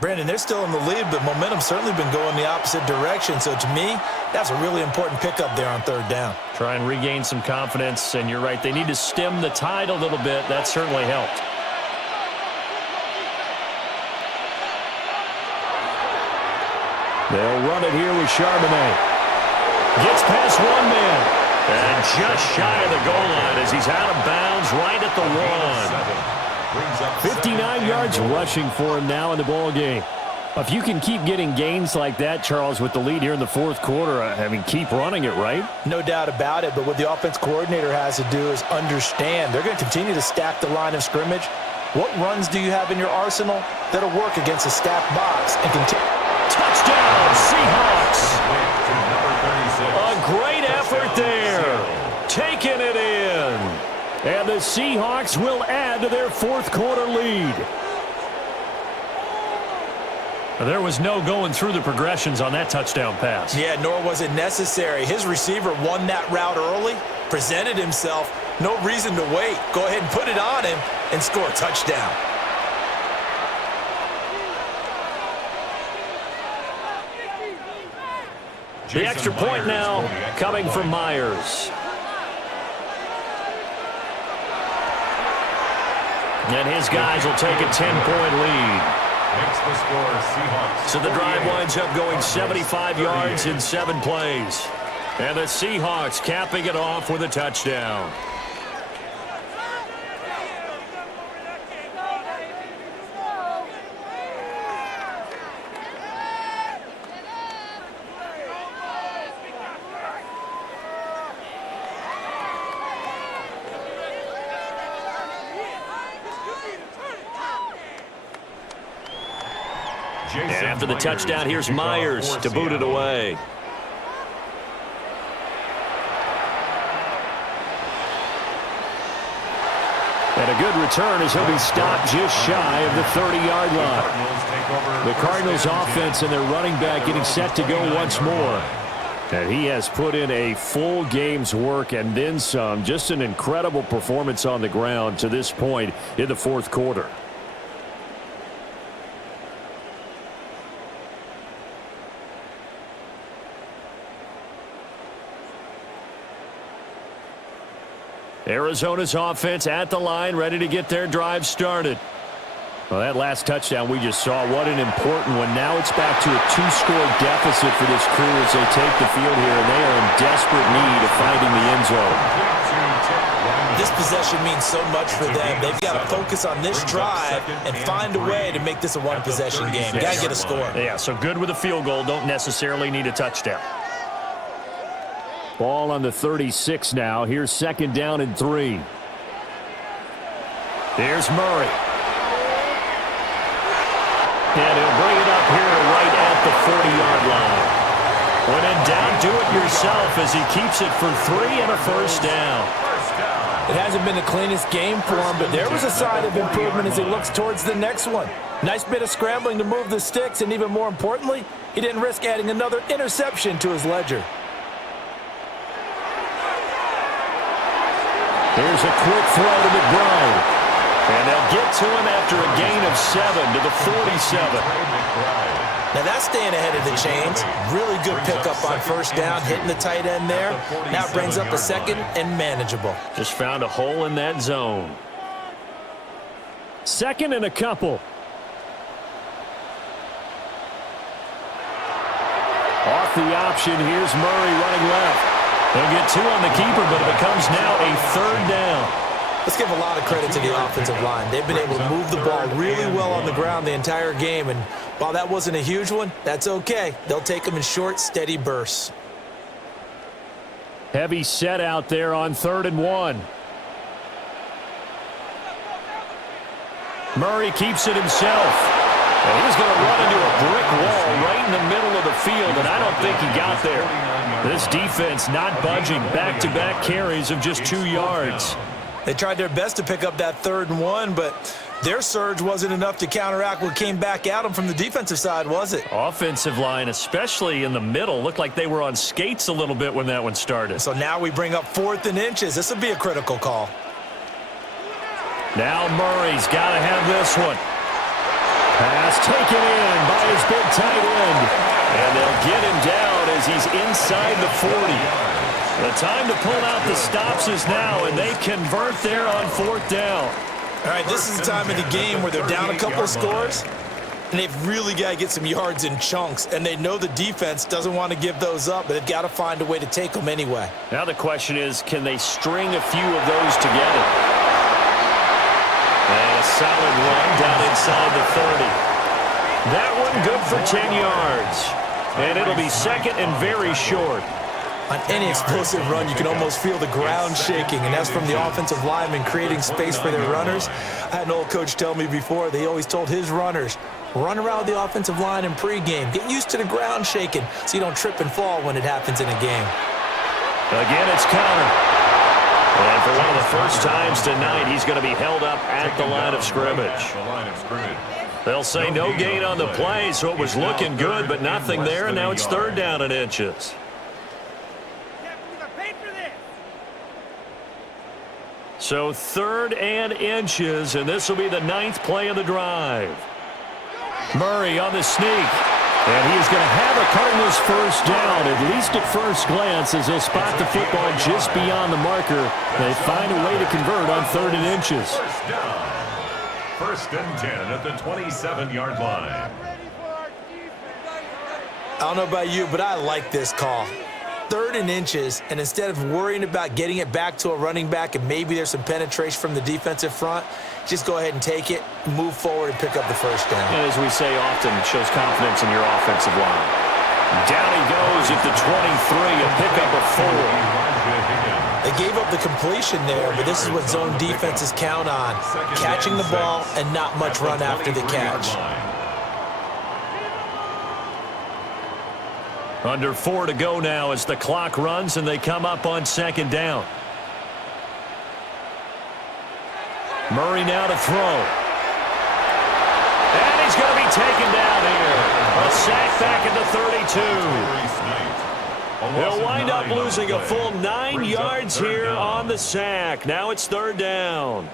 Brandon, they're still in the lead, but momentum's certainly been going the opposite direction. So to me, that's a really important pickup there on 3rd down. Try and regain some confidence, and you're right. They need to stem the tide a little bit. That certainly helped. They'll run it here with Charbonnet. Gets past one man. And just shy of the goal line as he's out of bounds right at the 1. 59 yards rushing for him now in the ball game. If you can keep getting gains like that, Charles, with the lead here in the 4th quarter, I mean, keep running it, right? No doubt about it, but what the offense coordinator has to do is understand. They're going to continue to stack the line of scrimmage. What runs do you have in your arsenal that'll work against a stacked box and continue? Touchdown, Seahawks! A great effort there. Taking it in. And the Seahawks will add to their 4th quarter lead. There was no going through the progressions on that touchdown pass. Yeah, nor was it necessary. His receiver won that route early, presented himself. No reason to wait. Go ahead and put it on him and score a touchdown. The extra point now coming from Myers. And his guys will take a 10-point lead. Makes the score Seahawks. So the drive winds up going 75 yards in 7 plays. And the Seahawks capping it off with a touchdown. And after the touchdown, here's Myers to boot it away. And a good return as he'll be stopped just shy of the 30-yard line. The Cardinals offense and their running back getting set to go once more. And he has put in a full game's work and then some. Just an incredible performance on the ground to this point in the 4th quarter. Arizona's offense at the line, ready to get their drive started. Well, that last touchdown we just saw, what an important one. Now it's back to a 2-score deficit for this crew as they take the field here, and they are in desperate need of finding the end zone. This possession means so much for them. They've got to focus on this drive and find a way to make this a one-possession game. Got to get a score. Yeah, so good with a field goal. Don't necessarily need a touchdown. Ball on the 36 now. Here's 2nd down and 3. There's Murray. And he'll bring it up here right at the 40-yard line. When in doubt, do it yourself as he keeps it for 3 and a first down. It hasn't been the cleanest game for him, but there was a sign of improvement as he looks towards the next one. Nice bit of scrambling to move the sticks, and even more importantly, he didn't risk adding another interception to his ledger. Here's a quick throw to McBride. And they'll get to him after a gain of 7 to the 47. Now that's staying ahead of the chains. Really good pickup on first down, hitting the tight end there. Now it brings up a 2nd and manageable. Just found a hole in that zone. 2nd and a couple. Off the option, here's Murray running left. They'll get 2 on the keeper, but it becomes now a 3rd down. Let's give a lot of credit to the offensive line. They've been able to move the ball really well on the ground the entire game, and while that wasn't a huge one, that's okay. They'll take them in short, steady bursts. Heavy set out there on 3rd and 1. Murray keeps it himself. And he's going to run into a brick wall right in the middle of the field, and I don't think he got there. This defense not budging. Back-to-back carries of just 2 yards. They tried their best to pick up that 3rd and 1, but their surge wasn't enough to counteract what came back at them from the defensive side, was it? Offensive line, especially in the middle, looked like they were on skates a little bit when that one started. So now we bring up 4th and inches. This will be a critical call. Now Murray's got to have this one. Pass taken in by his big tight end. And they'll get him down as he's inside the 40. The time to pull out the stops is now, and they convert there on 4th down. All right, this is the time of the game where they're down a couple of scores, and they've really got to get some yards in chunks, and they know the defense doesn't want to give those up, but they've got to find a way to take them anyway. Now the question is, can they string a few of those together? And a solid run down inside the 30. That one good for 10 yards. And it'll be 2nd and very short. On any explosive run, you can almost feel the ground shaking, and that's from the offensive linemen creating space for their runners. I had an old coach tell me before, they always told his runners, run around the offensive line in pregame. Get used to the ground shaking so you don't trip and fall when it happens in a game. Again, it's Connor. And for one of the first times tonight, he's going to be held up at the line of scrimmage. They'll say no gain on the play, so it was looking good, but nothing there, and now it's 3rd down and inches. So 3rd and inches, and this will be the 9th play of the drive. Murray on the sneak, and he is going to have a Cardinals first down, at least at first glance, as they'll spot the football just beyond the marker. They find a way to convert on 3rd and inches. First down. 1st and 10 at the 27-yard line. I don't know about you, but I like this call. 3rd and inches, and instead of worrying about getting it back to a running back and maybe there's some penetration from the defensive front, just go ahead and take it, move forward, and pick up the first down. And as we say often, it shows confidence in your offensive line. Down he goes at the 23, a pickup of 4. They gave up the completion there, but this is what zone defenses count on, catching the ball and not much run after the catch. Under 4 to go now as the clock runs and they come up on 2nd down. Murray now to throw. And he's going to be taken down here. A sack back at the 32. He'll wind up losing a full 9 yards here on the sack. Now it's 3rd down.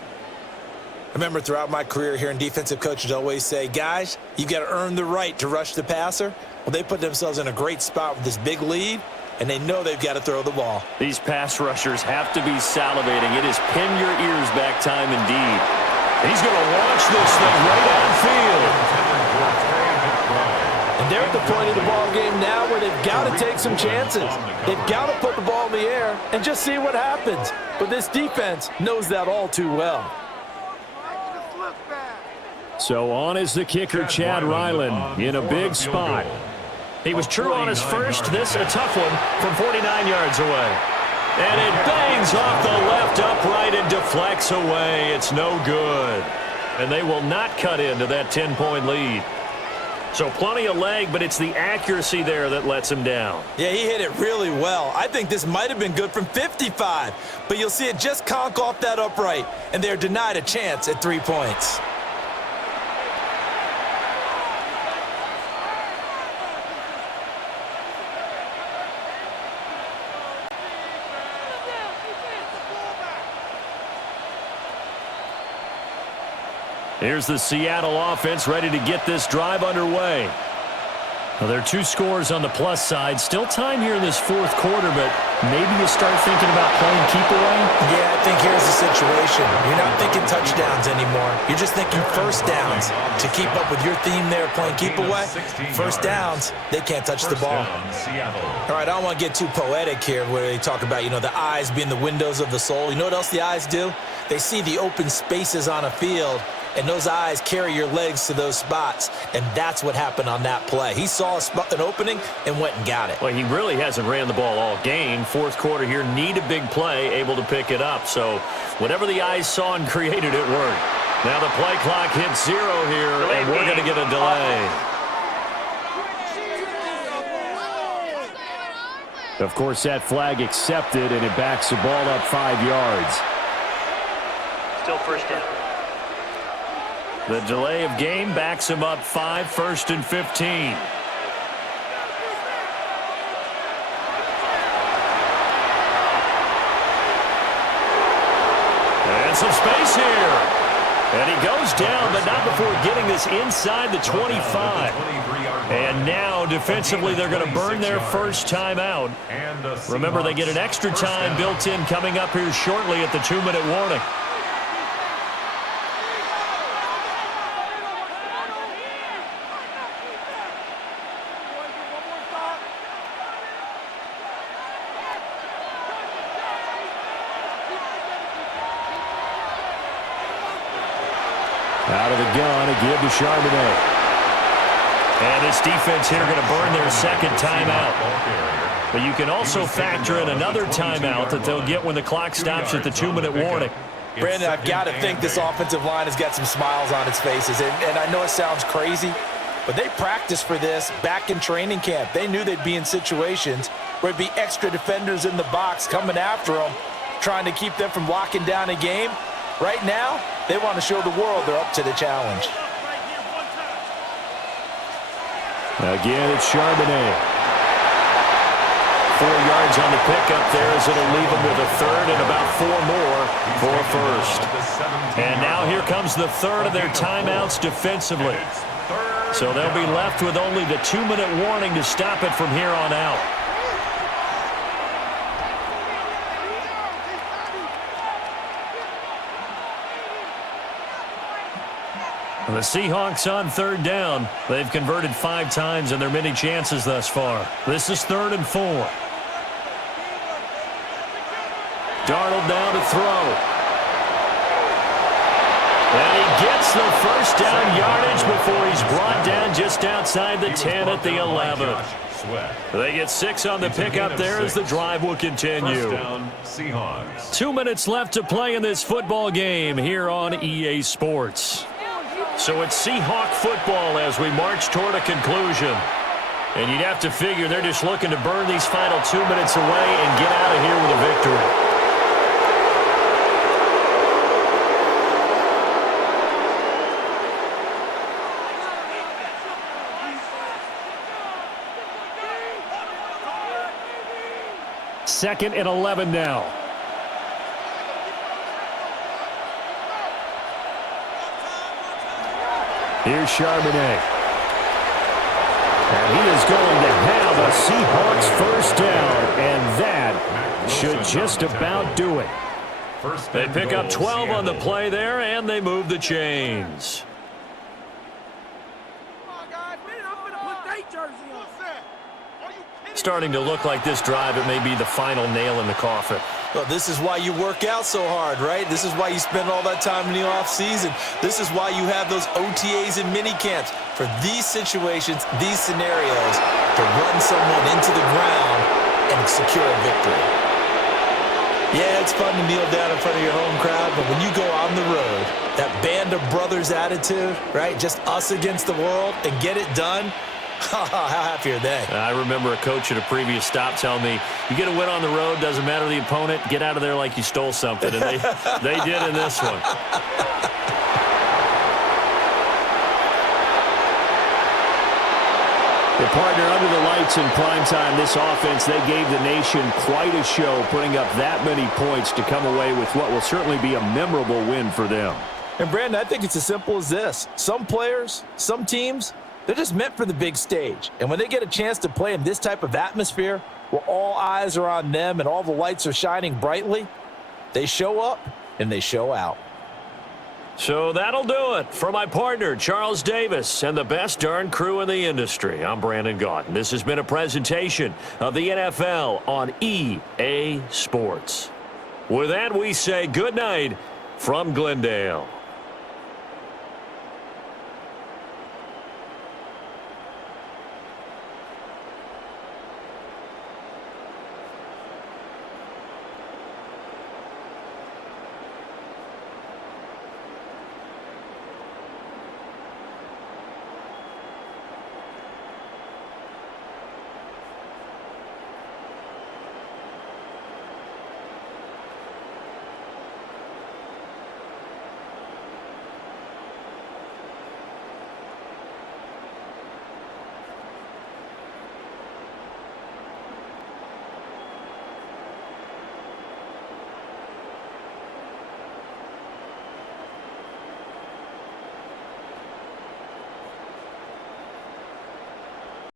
I remember throughout my career hearing defensive coaches always say, guys, you've got to earn the right to rush the passer. Well, they put themselves in a great spot with this big lead, and they know they've got to throw the ball. These pass rushers have to be salivating. It is pin your ears back time indeed. He's going to launch this thing right downfield. And they're at the point of the ball game now where they've got to take some chances. They've got to put the ball in the air and just see what happens. But this defense knows that all too well. So on is the kicker, Chad Ryland, in a big spot. He was true on his first. This a tough one from 49 yards away. And it bangs off the left upright and deflects away. It's no good. And they will not cut into that 10-point lead. So plenty of leg, but it's the accuracy there that lets him down. Yeah, he hit it really well. I think this might have been good from 55. But you'll see it just conk off that upright. And they're denied a chance at 3 points. Here's the Seattle offense ready to get this drive underway. Well, there are 2 scores on the plus side. Still time here in this fourth quarter, but maybe you start thinking about playing keep away? Yeah, I think here's the situation. You're not thinking touchdowns anymore. You're just thinking first downs. To keep up with your theme there, playing keep away, first downs, they can't touch the ball. All right, I don't want to get too poetic here where they talk about, the eyes being the windows of the soul. You know what else the eyes do? They see the open spaces on a field, and those eyes carry your legs to those spots, and that's what happened on that play. He saw an opening and went and got it. Well, he really hasn't ran the ball all game. Fourth quarter here, need a big play, able to pick it up. So whatever the eyes saw and created, it worked. Now the play clock hits 0 here, and we're going to get a delay. Of course, that flag accepted, and it backs the ball up 5 yards. Still first down. The delay of game backs him up 5, 1st and 15. And some space here. And he goes down, but not before getting this inside the 25. And now, defensively, they're going to burn their first timeout. Remember, they get an extra time built in coming up here shortly at the 2-minute warning. Out of the gun, a give to Charbonnet. And this defense here going to burn their second timeout. But you can also factor in another timeout that they'll get when the clock stops at the 2-minute warning. Brandon, I've got to think this offensive line has got some smiles on its faces. And I know it sounds crazy, but they practiced for this back in training camp. They knew they'd be in situations where it'd be extra defenders in the box coming after them, trying to keep them from locking down a game. Right now, they want to show the world they're up to the challenge. Again, it's Charbonnet. 4 yards on the pickup there as it'll leave them with a third and about 4 more for a first. And now here comes the third of their timeouts defensively. So they'll be left with only the 2-minute warning to stop it from here on out. The Seahawks on third down. They've converted 5 times in their many chances thus far. This is 3rd and 4. Darnold down to throw. And he gets the first down yardage before he's brought down just outside the 10 at the 11. They get 6 on the pickup there as the drive will continue. 2 minutes left to play in this football game here on EA Sports. So it's Seahawk football as we march toward a conclusion. And you'd have to figure they're just looking to burn these final 2 minutes away and get out of here with a victory. Second and 11 now. Here's Charbonnet. And he is going to have a Seahawks first down, and that should just about do it. First They and pick up goal, 12 on the Seattle. play there, and they move the chains. Come on, guys. Put their jersey on. Starting to look like this drive, it may be the final nail in the coffin. Well, this is why you work out so hard, right? This is why you spend all that time in the offseason. This is why you have those OTAs and mini camps for these situations, these scenarios, to run someone into the ground and secure a victory. Yeah, it's fun to kneel down in front of your home crowd, but when you go on the road, that band of brothers attitude, right? Just us against the world and get it done. How happy are they? I remember a coach at a previous stop telling me, you get a win on the road, doesn't matter the opponent, get out of there like you stole something. And they did in this one. The partner under the lights in prime time, this offense, they gave the nation quite a show, putting up that many points to come away with what will certainly be a memorable win for them. And, Brandon, I think it's as simple as this. Some players, some teams, they're just meant for the big stage. And when they get a chance to play in this type of atmosphere where all eyes are on them and all the lights are shining brightly, they show up and they show out. So that'll do it. For my partner, Charles Davis, and the best darn crew in the industry, I'm Brandon Gaudin. This has been a presentation of the NFL on EA Sports. With that, we say good night from Glendale.